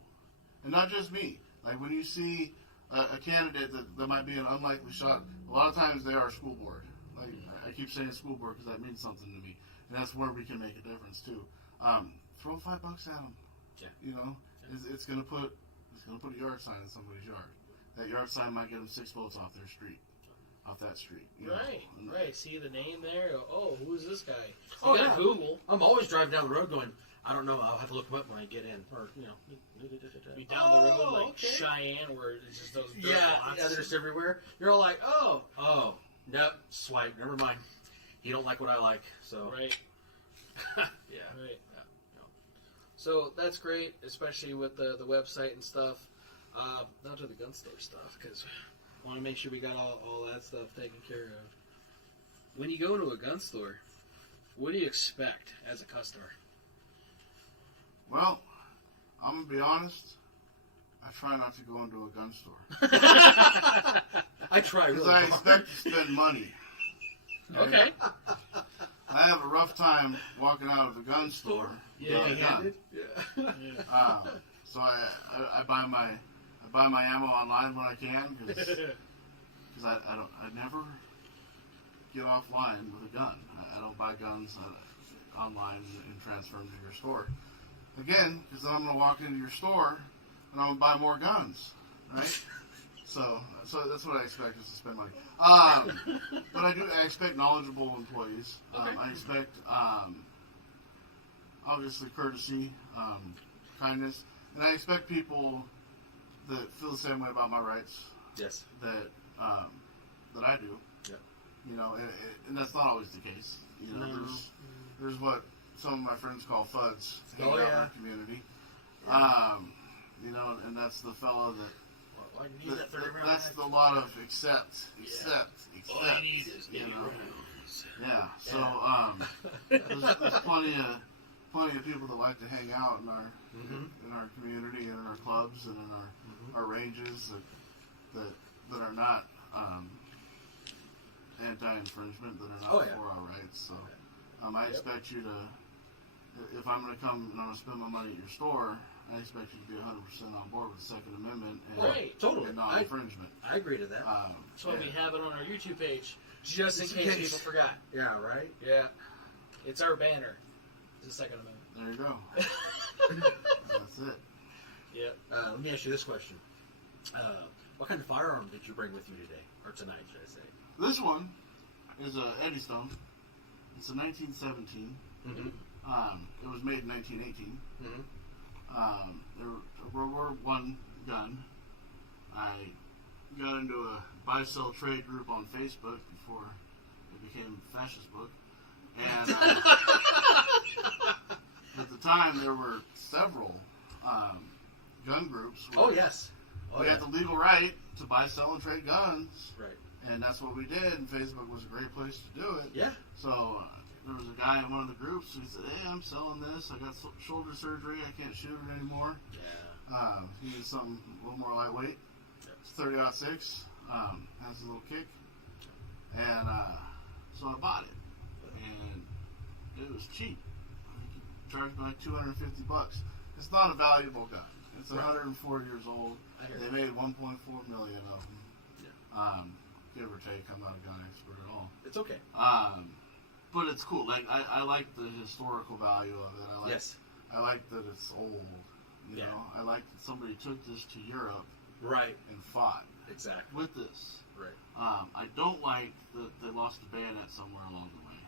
And not just me. Like, when you see a candidate that might be an unlikely shot, a lot of times they are school board. Like, I keep saying school board because that means something to me. And that's where we can make a difference, too. Throw $5 at them. Yeah. You know? Yeah. It's gonna put a yard sign in somebody's yard. That yard sign might get them 6 votes off their street. Off that street. Right. See the name there? Oh, who's this guy? Google. I'm always driving down the road going, I don't know. I'll have to look them up when I get in, or Be down the road like Cheyenne, where it's just those dirt lots. they're just everywhere. You're all like, oh, no, swipe. Never mind. You don't like what I like, so Right. yeah. Right. So that's great, especially with the website and stuff. Not to the gun store stuff, because I want to make sure we got all that stuff taken care of. When you go into a gun store, what do you expect as a customer? Well, I'm going to be honest. I try not to go into a gun store. I try Because really I hard. expect to spend money. Okay. I have a rough time walking out of a gun store. Yeah, without a gun. Yeah. So I buy my ammo online when I can because I never get offline with a gun. I don't buy guns online and transfer them to your store. Again, because then I'm going to walk into your store and I'm going to buy more guns, right? So that's what I expect is to spend money. But I expect knowledgeable employees. I expect obviously courtesy, kindness, and I expect people that feel the same way about my rights. Yes. That I do. Yeah. You know, and that's not always the case. You know, there's what some of my friends call FUDs in our community. Yeah. You know, and that's the fellow that. All you need That's a lot of accept. All you need is baby rounds. Yeah. So there's plenty of people that like to hang out in our community and in our clubs and in our ranges that are not anti-infringement, that are not for our rights. So I expect you to, if I'm going to come and I'm going to spend my money at your store, I expect you to be 100% on board with the Second Amendment and non-infringement. I agree to that. That's why we have it on our YouTube page, just in case people forgot. Yeah, right? Yeah. It's our banner. It's the Second Amendment. There you go. That's it. Yeah. Let me ask you this question. What kind of firearm did you bring with you today? Or tonight, should I say? This one is a Eddystone. It's a 1917. Mm-hmm. It was made in 1918. Mm-hmm. A World War I gun. I got into a buy-sell trade group on Facebook before it became a fascist book. And at the time, there were several gun groups. Oh, yes. We had the legal right to buy, sell, and trade guns. Right. And that's what we did, and Facebook was a great place to do it. Yeah. So there was a guy in one of the groups who said, "Hey, I'm selling this. I got shoulder surgery. I can't shoot it anymore. Yeah. He needs something a little more lightweight. It's 30-06. Has a little kick. And so I bought it. And it was cheap. It charged me like $250. It's not a valuable gun. It's 104 years old. They made 1.4 million of them. Yeah. Give or take. I'm not a gun expert at all. It's okay. But it's cool. Like I like the historical value of it. I like that it's old. You know, I like that somebody took this to Europe, right, and fought exactly with this. Right. I don't like that they lost the bayonet somewhere along the way.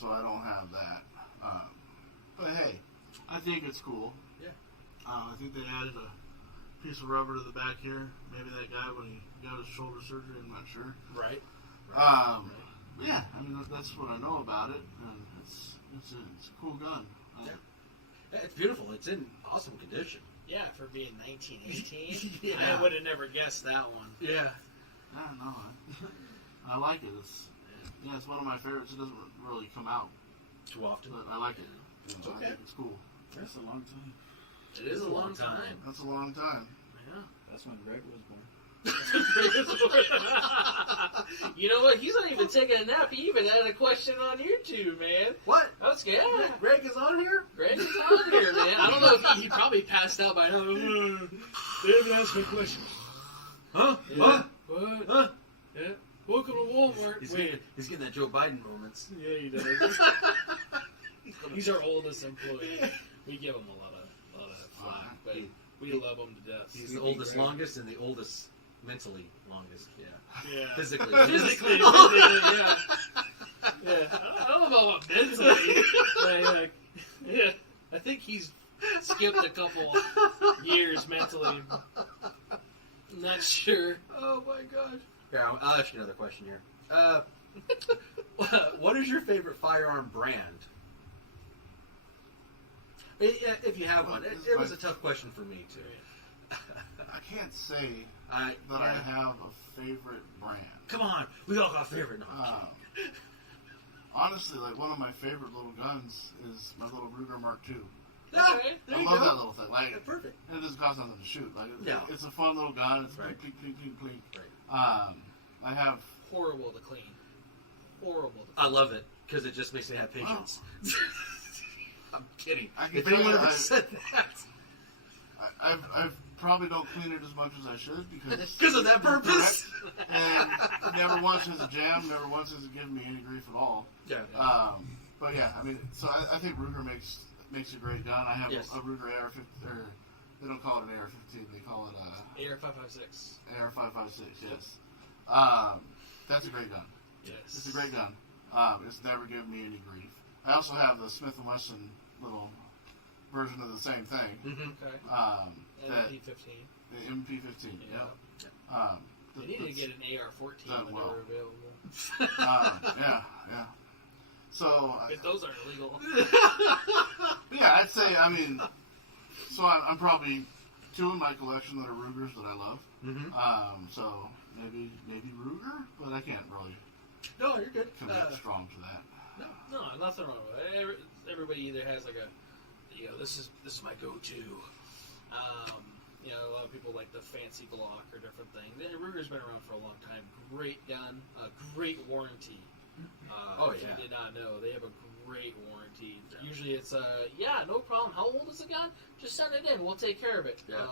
So I don't have that. But hey, I think it's cool. Yeah. I think they added a piece of rubber to the back here. Maybe that guy when he got his shoulder surgery. I'm not sure. Right. Yeah, I mean that's what I know about it, and it's a cool gun. It's beautiful. It's in awesome condition. Yeah, for being 1918, Yeah. I would have never guessed that one. Yeah. I don't know. I like it. It's one of my favorites. It doesn't really come out too often, but I like it. It's okay. I think it's cool. That's a long time. It is a long time. That's a long time. Yeah. That's when Greg was born. You know what? He's not even taking a nap. He even had a question on YouTube, man. What? That's good. Yeah. Greg is on here? Greg is on here, man. I don't know if he probably passed out by now. They haven't asked my question. Huh? Yeah. What? Huh? Yeah. Welcome to Walmart. He's getting that Joe Biden moments. Yeah, he does. He's our oldest employee. We give him a lot of flack, but we love him to death. He's the oldest, longest, and the oldest mentally longest. Yeah. Physically, Physically, yeah. Yeah. I don't know about mentally. Yeah, I think he's skipped a couple years mentally. Not sure. Oh my gosh. Yeah, I'll ask you another question here. What is your favorite firearm brand? If you have one. It was a tough question for me, too. I can't say that I have a favorite brand. Come on, we all got a favorite. No, honestly, like one of my favorite little guns is my little Ruger Mark II. Okay, I love that little thing. Like, perfect. And it doesn't cost nothing to shoot. Like, it's a fun little gun. It's right. Clink, clink, clink, clink. Right. I have horrible to clean. Horrible to clean. I love it because it just makes me have patience. Oh. I'm kidding. I can If tell anyone you, ever said that, I've probably don't clean it as much as I should because of that purpose. And never once has it jammed. Never once has it given me any grief at all. Yeah. But yeah, I mean, so I think Ruger makes a great gun. I have a Ruger AR-15, or they don't call it an AR-15, they call it AR-556. AR-556, yes. That's a great gun. Yes. It's a great gun. It's never given me any grief. I also have the Smith & Wesson little version of the same thing. Mm-hmm. Okay. MP-15. The MP-15, yeah. They needed to get an AR-14 when they were available. Yeah. So, if those aren't illegal. Yeah, I'd say, I mean, so I'm probably two in my collection that are Rugers that I love. Mm-hmm. So maybe Ruger, but I can't really No, you're good. commit strong to that. No, nothing wrong with it. Everybody either has like a, this is my go-to. A lot of people like the fancy Glock or different things. Ruger's been around for a long time. Great gun, great warranty. If you did not know, they have a great warranty. Yeah. Usually it's, no problem. How old is the gun? Just send it in. We'll take care of it. Yeah.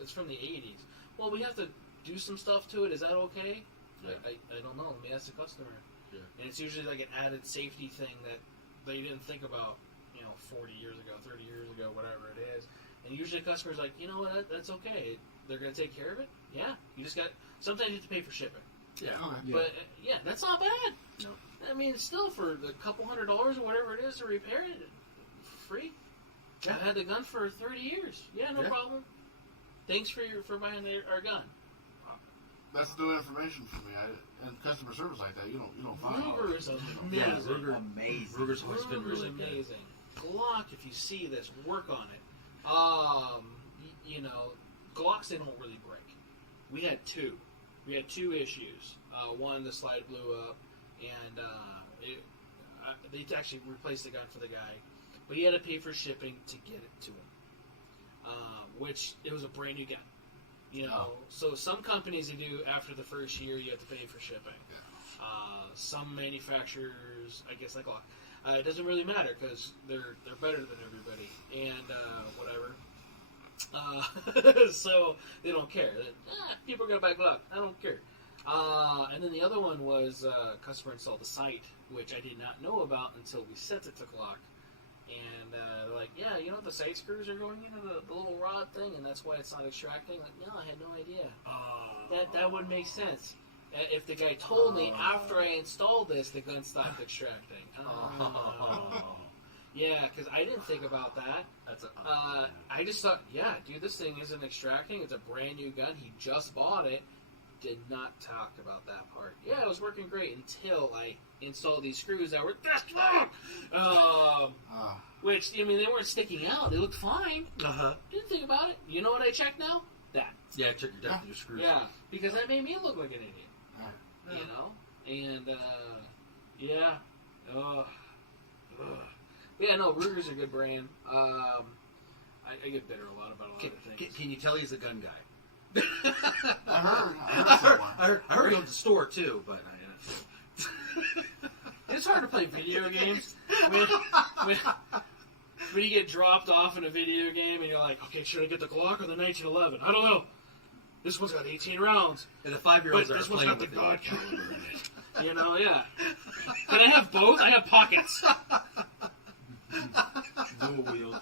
It's from the 80s. Well, we have to do some stuff to it. Is that okay? Yeah. I don't know. Let me ask the customer. Yeah. And it's usually like an added safety thing that they didn't think about, 40 years ago, 30 years ago, whatever it is. And usually customers are like, you know what, that's okay. They're going to take care of it? Yeah. Sometimes you have to pay for shipping. Yeah. Okay. But, that's not bad. No. I mean, still, for the couple $100 or whatever it is to repair it, free. Yeah. I've had the gun for 30 years. Yeah, no problem. Thanks for buying our gun. That's new information for me. And customer service like that, you don't find. Ruger is amazing. Yeah, amazing. Ruger's always been really good. Amazing. Glock, if you see this, work on it. Glocks, they don't really break. We had two. We had two issues. One, the slide blew up, and they actually replaced the gun for the guy, but he had to pay for shipping to get it to him. Which it was a brand new gun. So some companies, they do after the first year you have to pay for shipping. Some manufacturers, I guess like Glock, it doesn't really matter because they're better than everybody and whatever. So they don't care. People are gonna buy Glock. I don't care. And then the other one was customer installed the sight, which I did not know about until we sent it to Glock. And they're like, yeah, the sight screws are going into the little rod thing, and that's why it's not extracting. Like, no, I had no idea. That would make sense. If the guy told me after I installed this, the gun stopped extracting. Yeah, because I didn't think about that. I just thought, dude, this thing isn't extracting. It's a brand new gun. He just bought it. Did not talk about that part. Yeah, it was working great until I installed these screws that were this long. Which, they weren't sticking out. They looked fine. Didn't think about it. You know what I checked now? That. Yeah, check your depth of your screws. Yeah, because that made me look like an idiot. And, yeah, no, Ruger's a good brand. I get bitter a lot about a lot of things. Can you tell he's a gun guy? I heard him at the store too, but it's hard to play video games when you get dropped off in a video game and you're like, okay, should I get the Glock or the 1911? I don't know. This one's got 18 rounds. And the 5-year-olds but are this one's playing got the with God caliber in it. Yeah. Can I have both? I have pockets. Dual wield.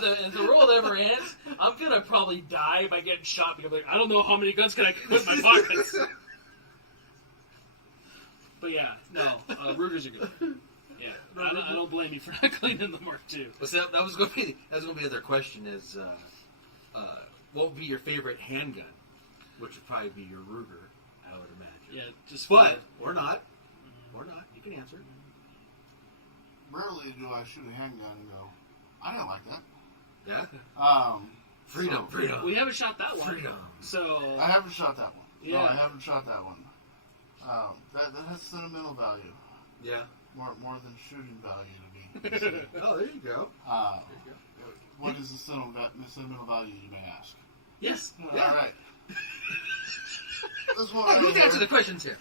If the world ever ends, I'm gonna probably die by getting shot because I don't know how many guns can I put in my pockets. But yeah, no, Rugers are good. Yeah, I don't blame you for not cleaning the Mark II. Well, so that was going to be the other question is, what would be your favorite handgun? Which would probably be your Ruger, I would imagine. Yeah, just or not. You can answer. Rarely do I shoot a handgun and go, I didn't like that. Yeah. Freedom. We haven't shot that one. Freedom. So I haven't shot that one. Yeah. No, I haven't shot that one. That has sentimental value. Yeah. More than shooting value to me. Oh, there you go. What is the sentimental value, you may ask? Yes. All Yeah. right. This one Hey, right we can here, answer the questions here.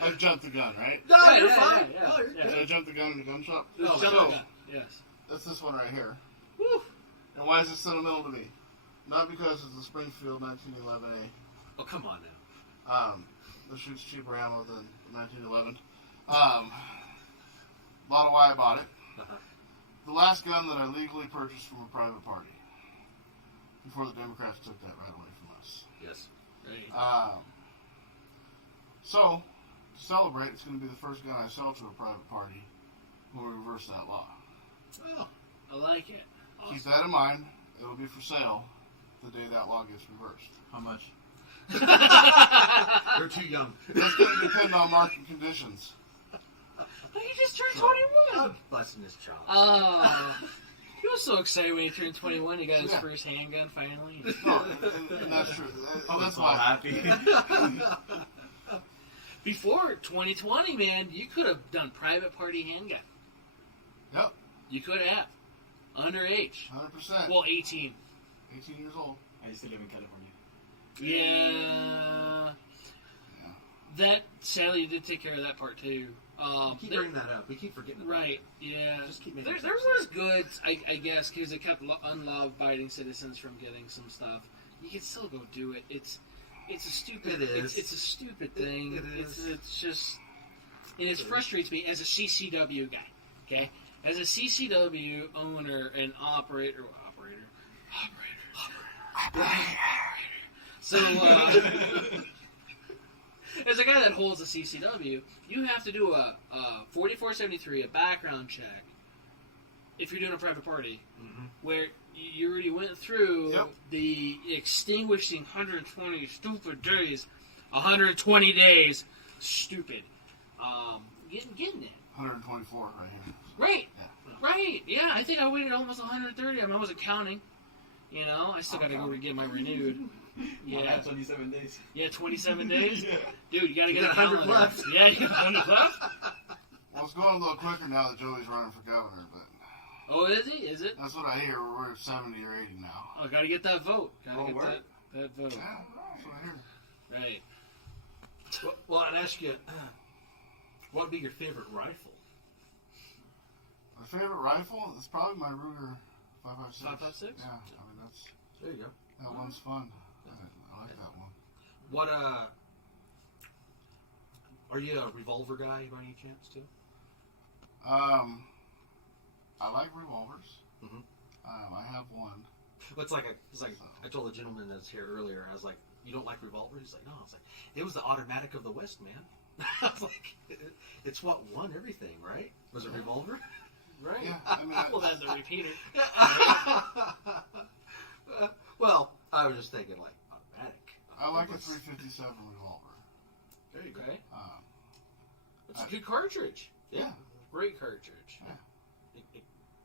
I've jumped the gun, right? No, Yeah, you're yeah, fine. yeah, No, you're yeah. Did I good. jump the gun in the gun shop? Just No, jump so- the gun. Yes. That's this one right here. Woo. And why is it sentimental to me? Not because it's a Springfield 1911A. Oh, come on now. That shoots cheaper ammo than the 1911. A lot of why I bought it. Uh-huh. The last gun that I legally purchased from a private party. Before the Democrats took that right away from us. Yes. Right. So, to celebrate, it's going to be the first gun I sell to a private party when we reverse that law. Oh. I like it. Keep that in mind. It'll be for sale the day that law gets reversed. How much? You're too young. That's going to depend on market conditions. But he just turned 21. Busting his chops. Oh. He was so excited when he turned 21. He got his Yeah. first handgun finally. No, and that's true. Oh, That's so why. happy. Before 2020, man, you could have done private party handgun. Yep, You could have. Underage. 100%. Well, 18. 18 years old. I used to live in California. Yeah. Yeah. That, sadly, you did take care of that part, too. We keep bringing that up. We keep forgetting about Right, yeah. Just keep making there sense. was good, I guess, because it kept unlaw-abiding citizens from getting some stuff. You can still go do it. It's a stupid. It is. It's a stupid thing. It is. It's just, and it frustrates me as a CCW guy. Okay, as a CCW owner and operator. So, as a guy that holds a CCW, you have to do a 4473, a background check, if you're doing a private party, where you already went through Yep. the extinguishing 120 stupid days, 120 days, stupid. Getting it. 124 right here. Right. Yeah. Right. Yeah, I think I waited almost 130. I wasn't counting. You know, I still got to go get my renewed. Yeah, Yeah. 27 days. Yeah, 27 days? Yeah. Dude, you got to You get got a 100 calendar. left. Yeah, you got 100 left? Well, it's going a little quicker now that Joey's running for governor, but Oh, is he? Is it? that's what I hear. We're at 70 or 80 now. Oh, got to get that vote. Got to Oh, get word. that vote. Yeah, that's what I hear. Right. Well, I'd ask you, what would be your favorite rifle? My favorite rifle is probably my Ruger 5.56. 5.56? Yeah, I mean, There you go. that one's fun. I like that one. What, are you a revolver guy by any chance, too? I like revolvers. Mhm. I have one. It's like I told the gentleman that's here earlier. I was like, "You don't like revolvers?" He's like, "No." I was like, "It was the automatic of the West, man." I was like, "It's what won everything, right? Was it revolver?" Right. Yeah, I mean, Well, that's the repeater. Well, I was just thinking like automatic. I like a It was- 357 revolver. There you go. Okay. Um, It's a good cartridge. yeah. Great cartridge.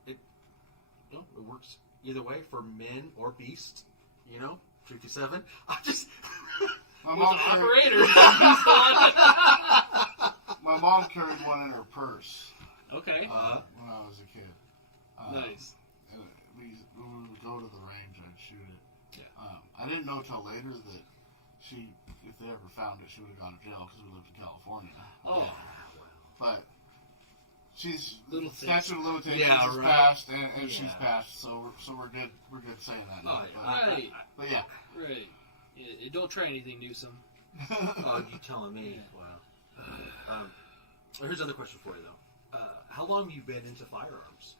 It works either way for men or beast. 357. I just. My With mom, an carried, operator. my mom carried one in her purse Okay. when I was a kid. Nice. And when we would go to the range, I'd shoot it. Yeah. I didn't know till later that she, if they ever found it, she would have gone to jail because we lived in California. Oh. But she's Little things. statute of limitations Yeah, is right. passed, and she's Yeah. passed, so we're good. We're good saying that. Oh, now. yeah. Right. But yeah. Right. Yeah, don't try anything, Newsom. Oh, you telling me? Wow. Here's another question for you though. How long have you been into firearms?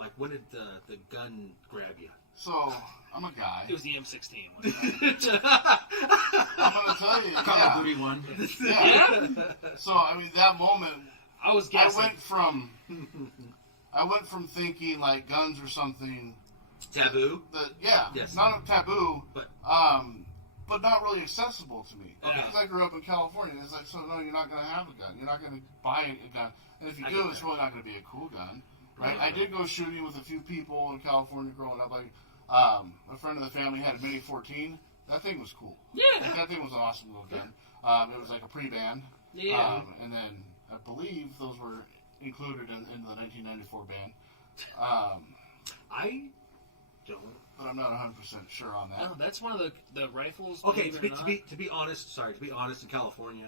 Like, when did the gun grab you? So, I'm a guy. It was the M16. I'm going to tell you. Call of Duty one. Yeah. So, I mean, that moment, I was guessing. I went from thinking, like, guns or something. Taboo? Yes. Not a taboo, but not really accessible to me. Okay. Because I grew up in California. It's like, so no, you're not going to have a gun. You're not going to buy a gun. And if you do, it's really not going to be a cool gun. Right? I did go shooting with a few people in California growing up. Like, a friend of the family had a Mini 14. That thing was cool. Yeah. Like, that thing was an awesome little gun. It was like a pre-ban. Yeah. And then I believe those were included in the 1994 ban. I don't. But I'm not 100% sure on that. Oh, that's one of the rifles. Okay, believe to it or not. be honest, in California,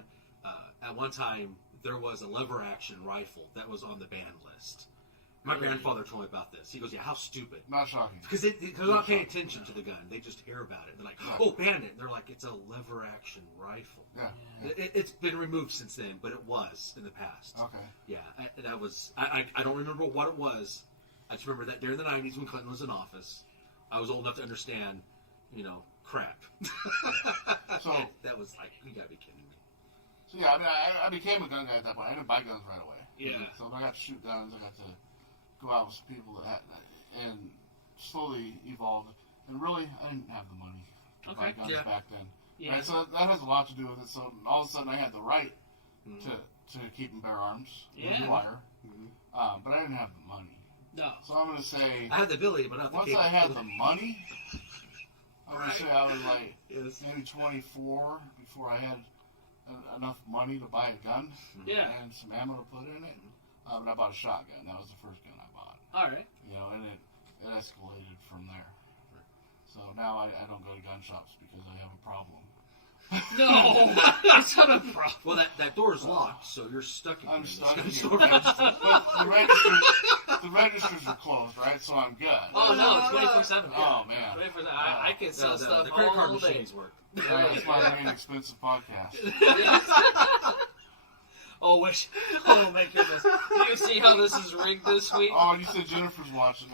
at one time there was a lever action rifle that was on the ban list. My grandfather told me about this. He goes, "Yeah, how stupid." Not shocking. Because they're not paying attention to the gun. They just hear about it. They're like, "Oh, ban it." They're like, "It's a lever action rifle." Yeah. It's been removed since then, but it was in the past. Okay. Yeah, that was. I don't remember what it was. I just remember that during the 90s when Clinton was in office, I was old enough to understand, crap. So that was like, you gotta be kidding me. So yeah, I mean, I became a gun guy at that point. I didn't buy guns right away. Yeah. So I got to shoot guns. I got to go out with some people and slowly evolved. And really, I didn't have the money to buy guns back then. Yeah. Right? So that has a lot to do with it. So all of a sudden, I had the right to keep and bear arms with wire. But I didn't have the money. No. So I'm going to say, I had the ability, but not the once capability. I had the money, I'm going to say I was like Yes. maybe 24 before I had enough money to buy a gun and some ammo to put in it. And I bought a shotgun. That was the first gun I bought. All right. And it escalated from there. So now I don't go to gun shops because I have a problem. No, that's not a problem. Well, that door is locked, so you're stuck in I'm this stuck gun in store. here. But the registers are closed, right? So I'm good. Oh no, 24/7. Oh man. 24/7. I can sell stuff The credit card all day. machines work. That's why I'm an expensive podcast. Oh my goodness! Do you see how this is rigged this week? Oh, you said Jennifer's watching.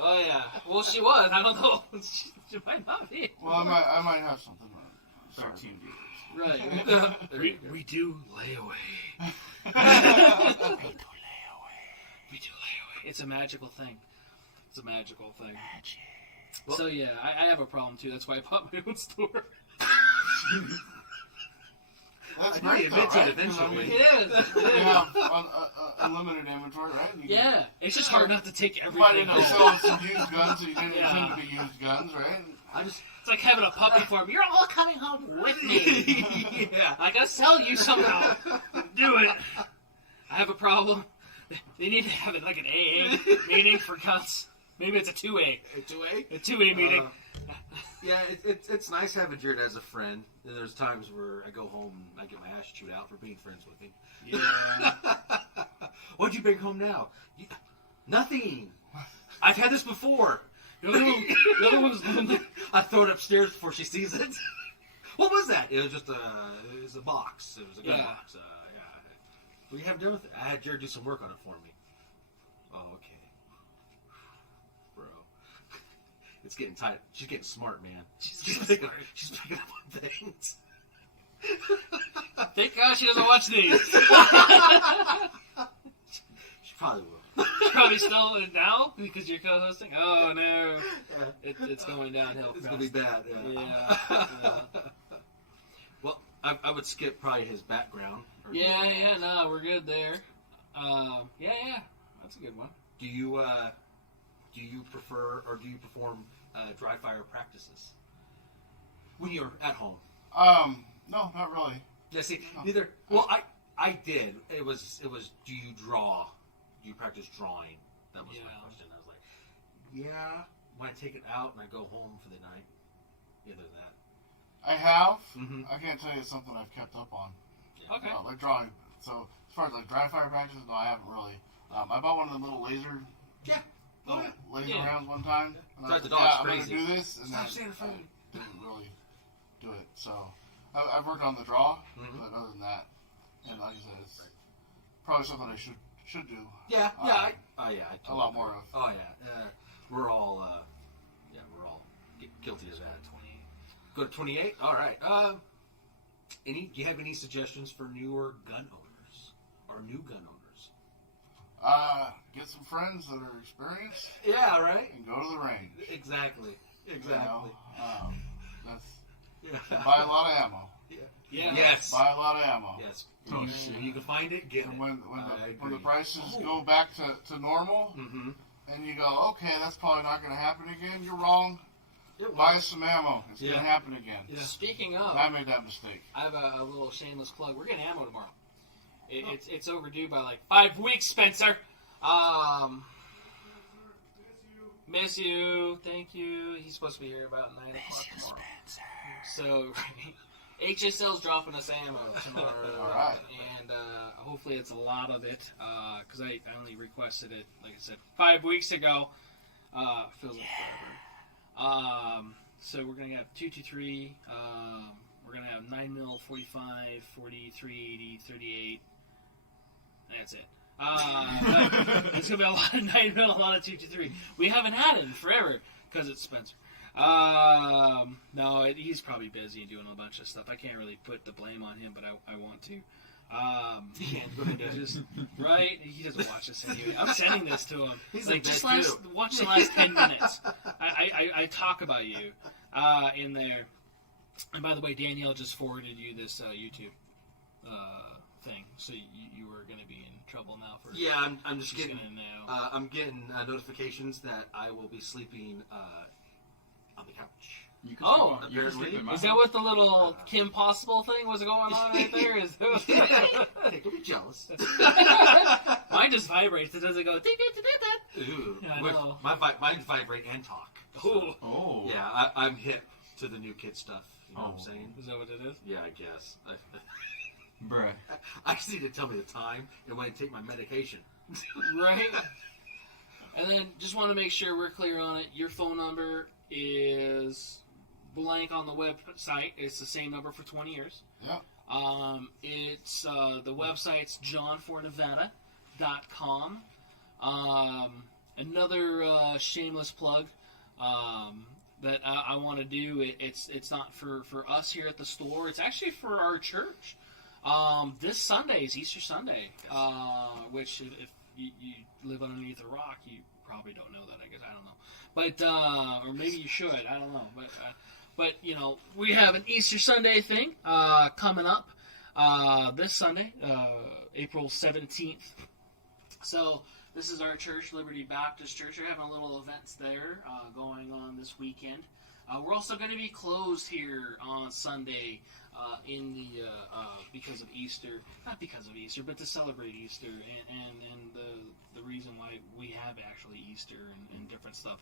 Oh yeah. Well, she was. I don't know. She might not be. Well, I might have something. 13 viewers. Right. we do layaway. We do layaway. It's a magical thing. Well, so yeah, I have a problem too. That's why I bought my own store. That's I great, knew though, you mentioned right? eventually. It is. You have unlimited inventory, right? Yeah, it's just hard not to take You might everything end up home. selling some used guns that you didn't intend to be used guns, right? It's like having a puppy farm. You're all coming home with me. Yeah. I gotta sell you somehow. Do it. I have a problem. They need to have it like an AA meeting for cuts. Maybe it's a 2A. A 2A? A 2A meeting. Yeah, it's nice having Jared as a friend. And there's times where I go home and I get my ass chewed out for being friends with him. Yeah. What'd you bring home now? Nothing. I've had this before. The other one's I throw it upstairs before she sees it. What was that? It was just a box. It was a gun box. What do you have done with it? I had Jared do some work on it for me. Oh, okay. Bro. It's getting tight. She's getting smart, man. She's picking up on things. Thank God she doesn't watch these. She probably will. Probably still now because you're co-hosting. Oh no, it's going downhill. It's gonna be bad. Yeah. Well, I would skip probably his background. No, we're good there. That's a good one. Do you prefer or do you perform dry fire practices when you're at home? No, not really. Yeah, see, neither. Well, I did. It was. Do you draw? Do you practice drawing? That was my question. I was like, yeah. When I take it out and I go home for the night, either that. I have. Mm-hmm. I can't tell you it's something I've kept up on. Yeah. Okay. Like drawing. So as far as like dry fire practices, no, I haven't really. I bought one of the little laser. Yeah. Laser rounds one time. And I Drive was the like, dog's I'm crazy. gonna do this, and Stop then standing in front of me. didn't really do it. So I've worked on the draw, Mm-hmm. but other than that, and like I said, it's probably something I should should do. Yeah. Yeah. I A lot more of. Oh yeah. We're all. We're all guilty of that. 28. Go to 28. All right. Do you have any suggestions for newer gun owners or new gun owners? Get some friends that are experienced Yeah. Right. and go to the range. Exactly. You know, that's Yeah. buy a lot of ammo. Yeah. Yes. Buy a lot of ammo. Yes. Oh, If you can find it, get it. And when I the agree. prices go back to normal, Mm-hmm. and you go, okay, that's probably not going to happen again. You're wrong. It Buy was. some ammo. It's going Yeah. to happen again. Yeah. Speaking of, I made that mistake. I have a little shameless plug. We're getting ammo tomorrow. It's overdue by like 5 weeks, Spencer. Miss you. Thank you. He's supposed to be here about 9 o'clock tomorrow. So, HSL's dropping us ammo tomorrow. All right. And hopefully it's a lot of it, because I only requested it, like I said, 5 weeks ago. Feels like forever. So we're going to have 223. We're going to have 9mm, 45, 40, 380, 38. That's it. It's going to be a lot of 9mm, a lot of 223. We haven't had it in forever because it's Spencer. No, he's probably busy and doing a bunch of stuff. I can't really put the blame on him, but I want to. Right? He doesn't watch this anyway. I'm sending this to him. He's like, like just that watch the last 10 minutes. I talk about you in there. And by the way, Danielle just forwarded you this YouTube thing, so you were going to be in trouble now for. Yeah, I'm just getting. Gonna know. I'm getting notifications that I will be sleeping on the couch. You can Oh, sleep, you can sleep in my Is that house. what the little Kim Possible thing was going on right there? Is Hey, don't be jealous. Mine just vibrates. It doesn't go. Ooh, I With- know. mine vibrate and talk. Ooh. Oh. Yeah, I'm hip to the new kid stuff. You know what I'm saying? Is that what it is? Yeah, I guess. Bruh. I just need to tell me the time and when I take my medication. Right. And then just want to make sure we're clear on it. Your phone number is blank on the website. It's the same number for 20 years. Yep. It's the website's johnfornevada.com. Another shameless plug that I want to do. It's not for us here at the store. It's actually for our church. This Sunday is Easter Sunday, which if you live underneath a rock, you probably don't know that. I guess I don't know, but or maybe you should. I don't know, but you know, we have an Easter Sunday thing coming up this Sunday, April 17th. So this is our church, Liberty Baptist Church. We're having a little events there going on this weekend. We're also going to be closed here on Sunday in the because of Easter, not because of Easter, but to celebrate Easter and the reason why we have actually Easter and different stuff.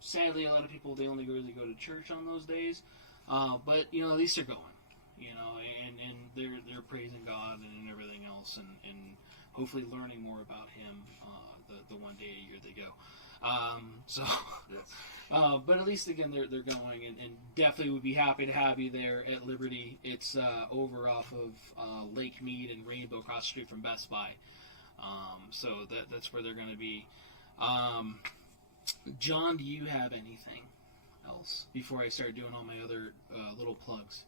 Sadly, a lot of people, they only really go to church on those days, but you know, at least they're going, you know, and they're praising God and everything else, and hopefully learning more about Him the one day a year they go. But at least again they're going, and definitely would be happy to have you there at Liberty. It's over off of Lake Mead and Rainbow, across the street from Best Buy. So that's where they're going to be. John, do you have anything else before I start doing all my other little plugs?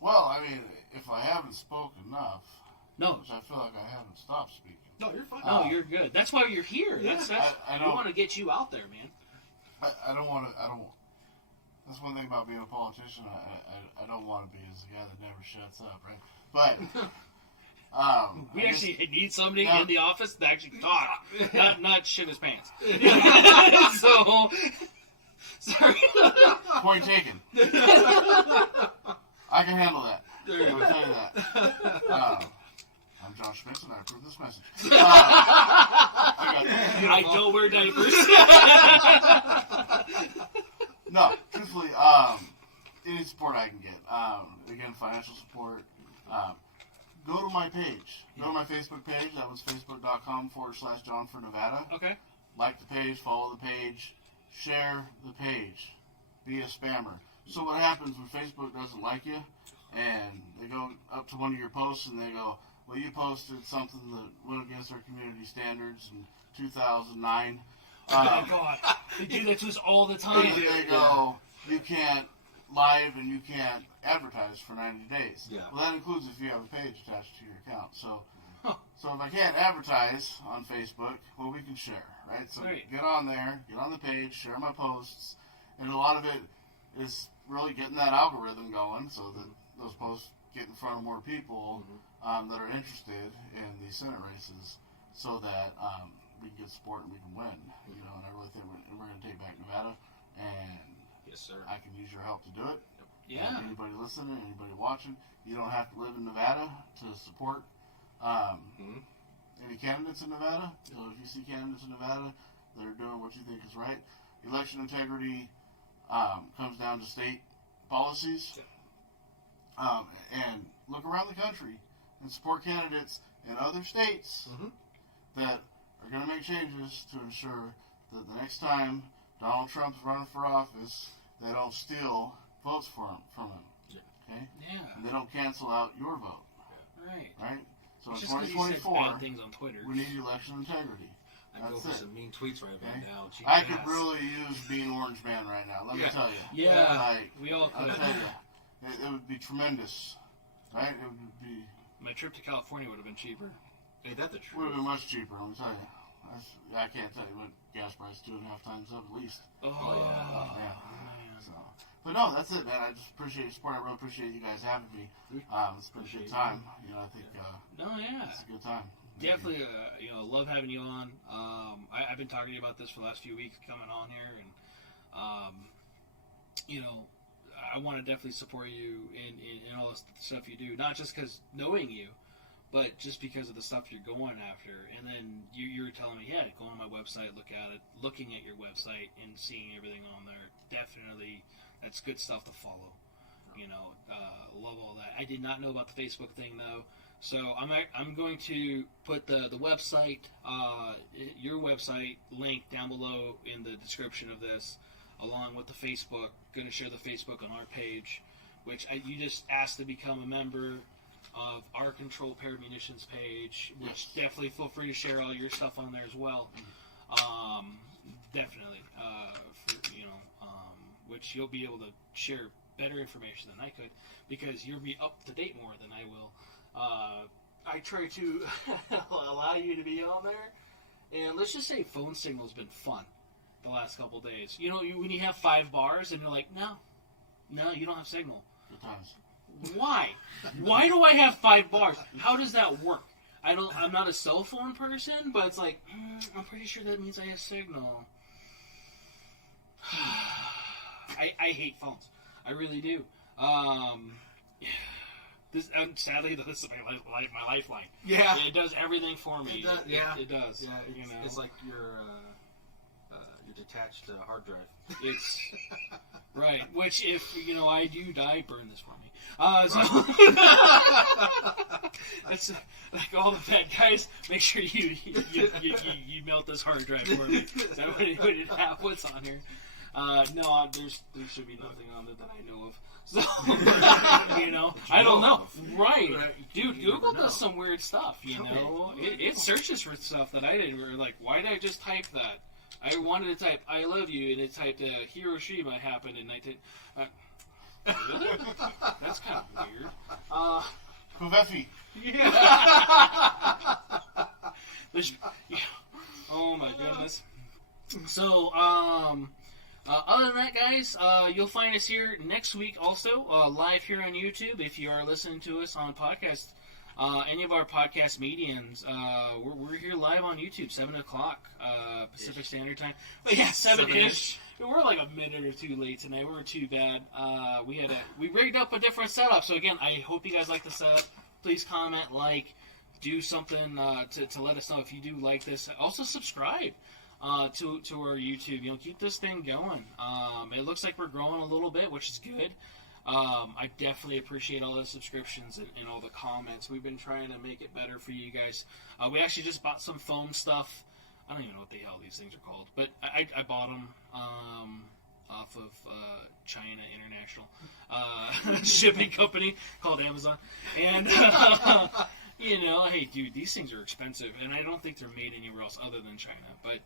Well, I mean, if I haven't spoken enough, No. which I feel like I haven't stopped speaking. No, you're fine. No, you're good. That's why you're here. Yeah, That's I we don't- want to get you out there, man. I don't want to. That's one thing about being a politician. I don't want to be as the guy that never shuts up, right? But We I actually need somebody Yeah. in the office that actually talk, not shit his pants. So, sorry. guess, point taken. I can handle that. I will tell you that. I'm John Schmitz, and I approve this message. I don't wear diapers. No, truthfully, any support I can get. Again, financial support. Go to my page. Go to my Facebook page. That was facebook.com/JohnForNevada. Okay. Like the page, follow the page, share the page. Be a spammer. So what happens when Facebook doesn't like you, and they go up to one of your posts and they go, well, you posted something that went against our community standards in 2009. Oh my God, they do that to us all the time. And they go, you can't live and you can't advertise for 90 days. Yeah. Well, that includes if you have a page attached to your account. So if I can't advertise on Facebook, well, we can share, right? So get on there, get on the page, share my posts, and a lot of it is really getting that algorithm going so that those posts get in front of more people that are interested in these Senate races, so that we can get support and we can win. You know, and I really think we're going to take back Nevada, and Yes, sir. I can use your help to do it. Yeah. Anybody listening, anybody watching, you don't have to live in Nevada to support any candidates in Nevada. So if you see candidates in Nevada that are doing what you think is right, election integrity comes down to state policies. And look around the country and support candidates in other states that are going to make changes to ensure that the next time Donald Trump's running for office, they don't steal votes from him. Okay? Yeah. And they don't cancel out your vote. Right. Right? So It's in just 'cause you said 2024, bad things on Twitter. we need election integrity. I go That's for it. some mean tweets right about Okay. now. Gee, I could yes. really use being Orange Man right now. Let me tell you. Yeah. Like, We all I'll could. tell you, it would be tremendous. Right? It would be. My trip to California would have been cheaper. Ain't that the Would truth? have been much cheaper, let me tell you. I can't tell you what gas price 2.5 times up at least. Oh, Oh, man. man. So, but no, that's it, man. I just appreciate your support. I really appreciate you guys having me. It's been a good time. You know, I think No, yeah. it's a good time. Definitely, love having you on. I've been talking to you about this for the last few weeks, coming on here, and I want to definitely support you in all the stuff you do. Not just because knowing you, but just because of the stuff you're going after. And then you were telling me, yeah, go on my website, look at it, looking at your website and seeing everything on there. Definitely, that's good stuff to follow. Love all that. I did not know about the Facebook thing though. So I'm going to put the website, your website link down below in the description of this, along with the Facebook. Going to share the Facebook on our page, which you just asked to become a member of our Control Paired Munitions page, which definitely feel free to share all your stuff on there as well. Definitely, which you'll be able to share better information than I could, because you'll be up to date more than I will. I try to allow you to be on there, and let's just say phone signal's been fun the last couple of days. When you have 5 bars and you're like, no, you don't have signal. Good times. Why? Why do I have 5 bars? How does that work? I'm not a cell phone person, but it's like, I'm pretty sure that means I have signal. I hate phones. I really do. Sadly, this is my lifeline. Yeah. It does everything for me. It does, yeah. It does. Yeah, it's like your detached hard drive. It's right. Which, if I do die, burn this for me. So that's like all the bad guys. Make sure you melt this hard drive for me. Is that what's on here? No, there should be nothing on it that I know of. So I don't know. Right, dude. Google does some weird stuff. It searches for stuff that I didn't. Like, why did I just type that? I wanted to type "I love you" and it typed Hiroshima happened in 19. Really? That's kind of weird. Kuveffi. Yeah. Oh my goodness. So, other than that, guys, you'll find us here next week also, live here on YouTube. If you are listening to us on podcast, any of our podcast mediums, we're here live on YouTube, 7 o'clock Pacific Standard Time. But yeah, 7-ish. We're like a minute or two late tonight. We weren't too bad. We rigged up a different setup. So again, I hope you guys like the setup. Please comment, do something to let us know if you do like this. Also subscribe to our YouTube. Keep this thing going. It looks like we're growing a little bit, which is good. I definitely appreciate all the subscriptions and all the comments. We've been trying to make it better for you guys. We actually just bought some foam stuff. I don't even know what the hell these things are called, but I bought them off of China International shipping company called Amazon, and You know, hey, dude, these things are expensive, and I don't think they're made anywhere else other than China. But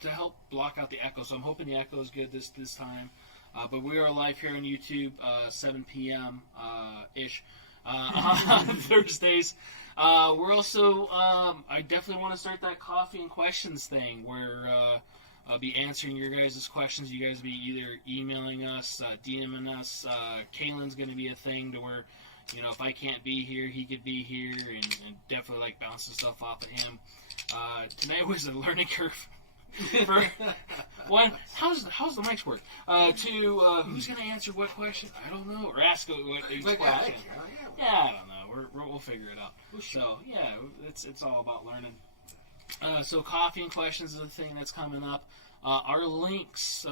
to help block out the echo, so I'm hoping the echo is good this time. But we are live here on YouTube, 7 p.m. Ish on Thursdays. We're also, I definitely want to start that coffee and questions thing where I'll be answering your guys' questions. You guys will be either emailing us, DMing us. Kalen's going to be a thing to where, you know, if I can't be here, he could be here, and definitely like bouncing stuff off of him. Tonight was a learning curve. For one, how's the mics work? Two, who's going to answer what question? I don't know. Or ask what each question. Yeah, I don't know. We'll figure it out. So yeah, it's all about learning. So coffee and questions is a thing that's coming up. Our links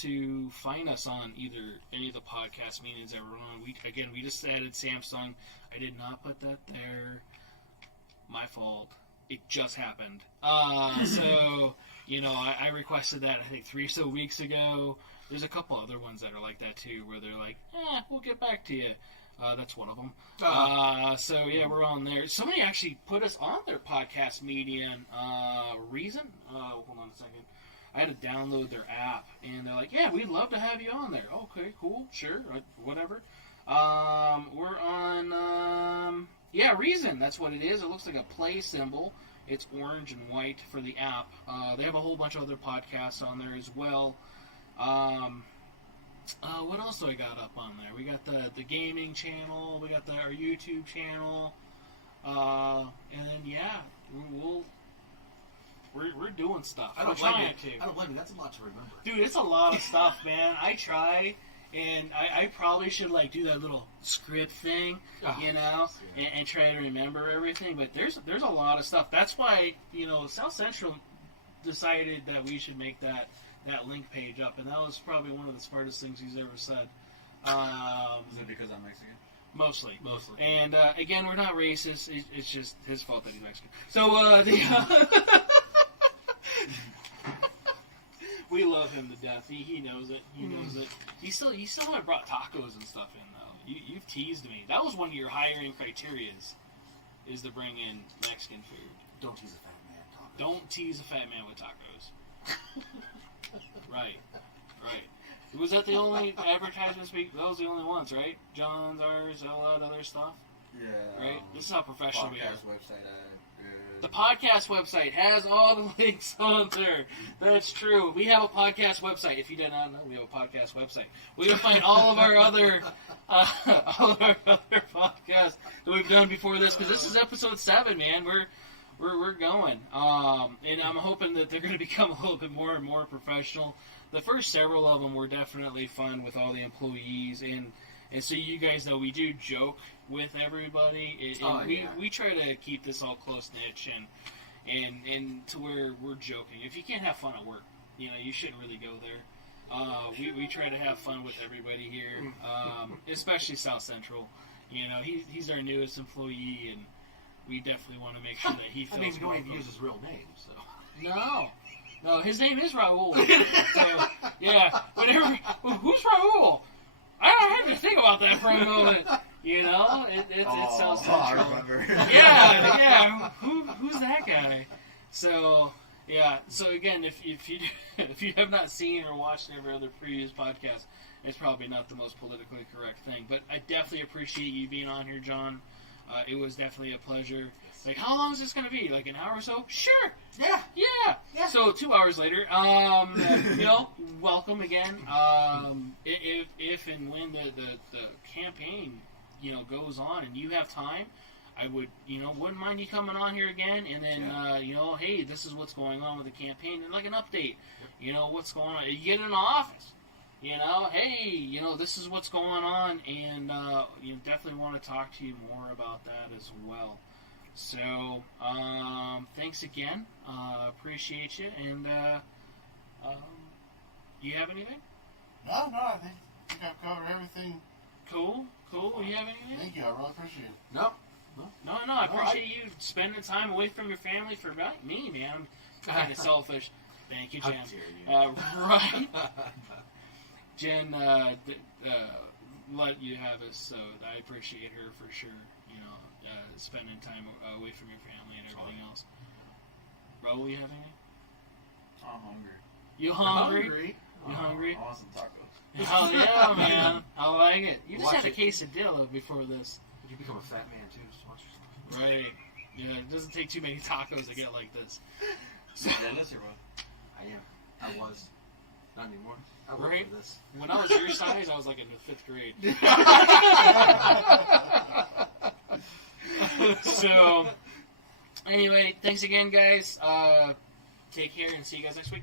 to find us on either any of the podcast meetings that we're on. We just added Samsung. I did not put that there. My fault. It just happened. So, you know, I requested that I think 3 or so weeks ago. There's a couple other ones that are like that too, where they're like, we'll get back to you. That's one of them. So yeah, we're on there. Somebody actually put us on their podcast median. Reason? Hold on a second. I had to download their app, and they're like, "Yeah, we'd love to have you on there." Okay, cool, sure, whatever. We're on. Reason. That's what it is. It looks like a play symbol. It's orange and white for the app. They have a whole bunch of other podcasts on there as well. What else do I got up on there? We got the gaming channel. We got our YouTube channel. And then we're doing stuff. I don't blame you. That's a lot to remember. Dude, it's a lot of stuff, man. I try, and I probably should like do that little script thing, you know, and try to remember everything. But there's a lot of stuff. That's why, you know, South Central decided that we should make that link page up, and that was probably one of the smartest things he's ever said. Is it because I'm Mexican? Mostly. And again, we're not racist. It's just his fault that he's Mexican. So we love him to death. He knows it. He knows it. You still haven't brought tacos and stuff in though. You've teased me. That was one of your hiring criterias, is to bring in Mexican food. Don't tease a fat man. Tacos. Don't tease a fat man with tacos. Right. Was that the only advertisements? Those are the only ones, right? John's, ours, all that other stuff? Yeah. Right? This is how professional we are. Website, the podcast website has all the links on there. That's true. We have a podcast website. If you did not know, we have a podcast website. We will find all of our other podcasts that we've done before this, because this is episode 7, man. We're going. And I'm hoping that they're going to become a little bit more and more professional. The first several of them were definitely fun with all the employees, and so you guys know we do joke with everybody. We try to keep this all close-knit and to where we're joking. If you can't have fun at work, you know, you shouldn't really go there. We try to have fun with everybody here, especially South Central. You know, he's our newest employee, and we definitely want to make sure that he feels you don't even welcome. use his real name, so. No, his name is Raul. So, yeah, whatever. Who's Raul? I have to think about that for a moment. You know, it sounds central. I remember. Yeah. Who's that guy? So, yeah. So again, if you have not seen or watched every other previous podcast, it's probably not the most politically correct thing. But I definitely appreciate you being on here, John. It was definitely a pleasure. Like, how long is this going to be? Like an hour or so? Sure. Yeah. So 2 hours later, you know, welcome again. If and when the campaign, you know, goes on and you have time, I wouldn't mind you coming on here again, and then, you know, hey, this is what's going on with the campaign, and like an update, you know, what's going on. You get in the office, you know, hey, you know, this is what's going on, and you definitely want to talk to you more about that as well. So, thanks again. Appreciate you, and you have anything? No, I think I've covered everything. Cool. You have anything? Thank you, I really appreciate it. No. I appreciate you spending time away from your family for me, man. I'm kind of selfish. Thank you, Jen. How dare you. Right. Jen let you have us, so I appreciate her for sure. You know, spending time away from your family and everything else. Raul, you have anything? I'm hungry. You hungry? You hungry? I want some tacos. Oh yeah, man. I like it. You just had a quesadilla before this. But you become a fat man too. Just watch yourself. Right. Yeah, it doesn't take too many tacos to get like this. Jealous or what? I am. I was. Not anymore. I work Right? for this. When I was your size, I was like in the 5th grade. So, anyway, thanks again, guys. Take care and see you guys next week.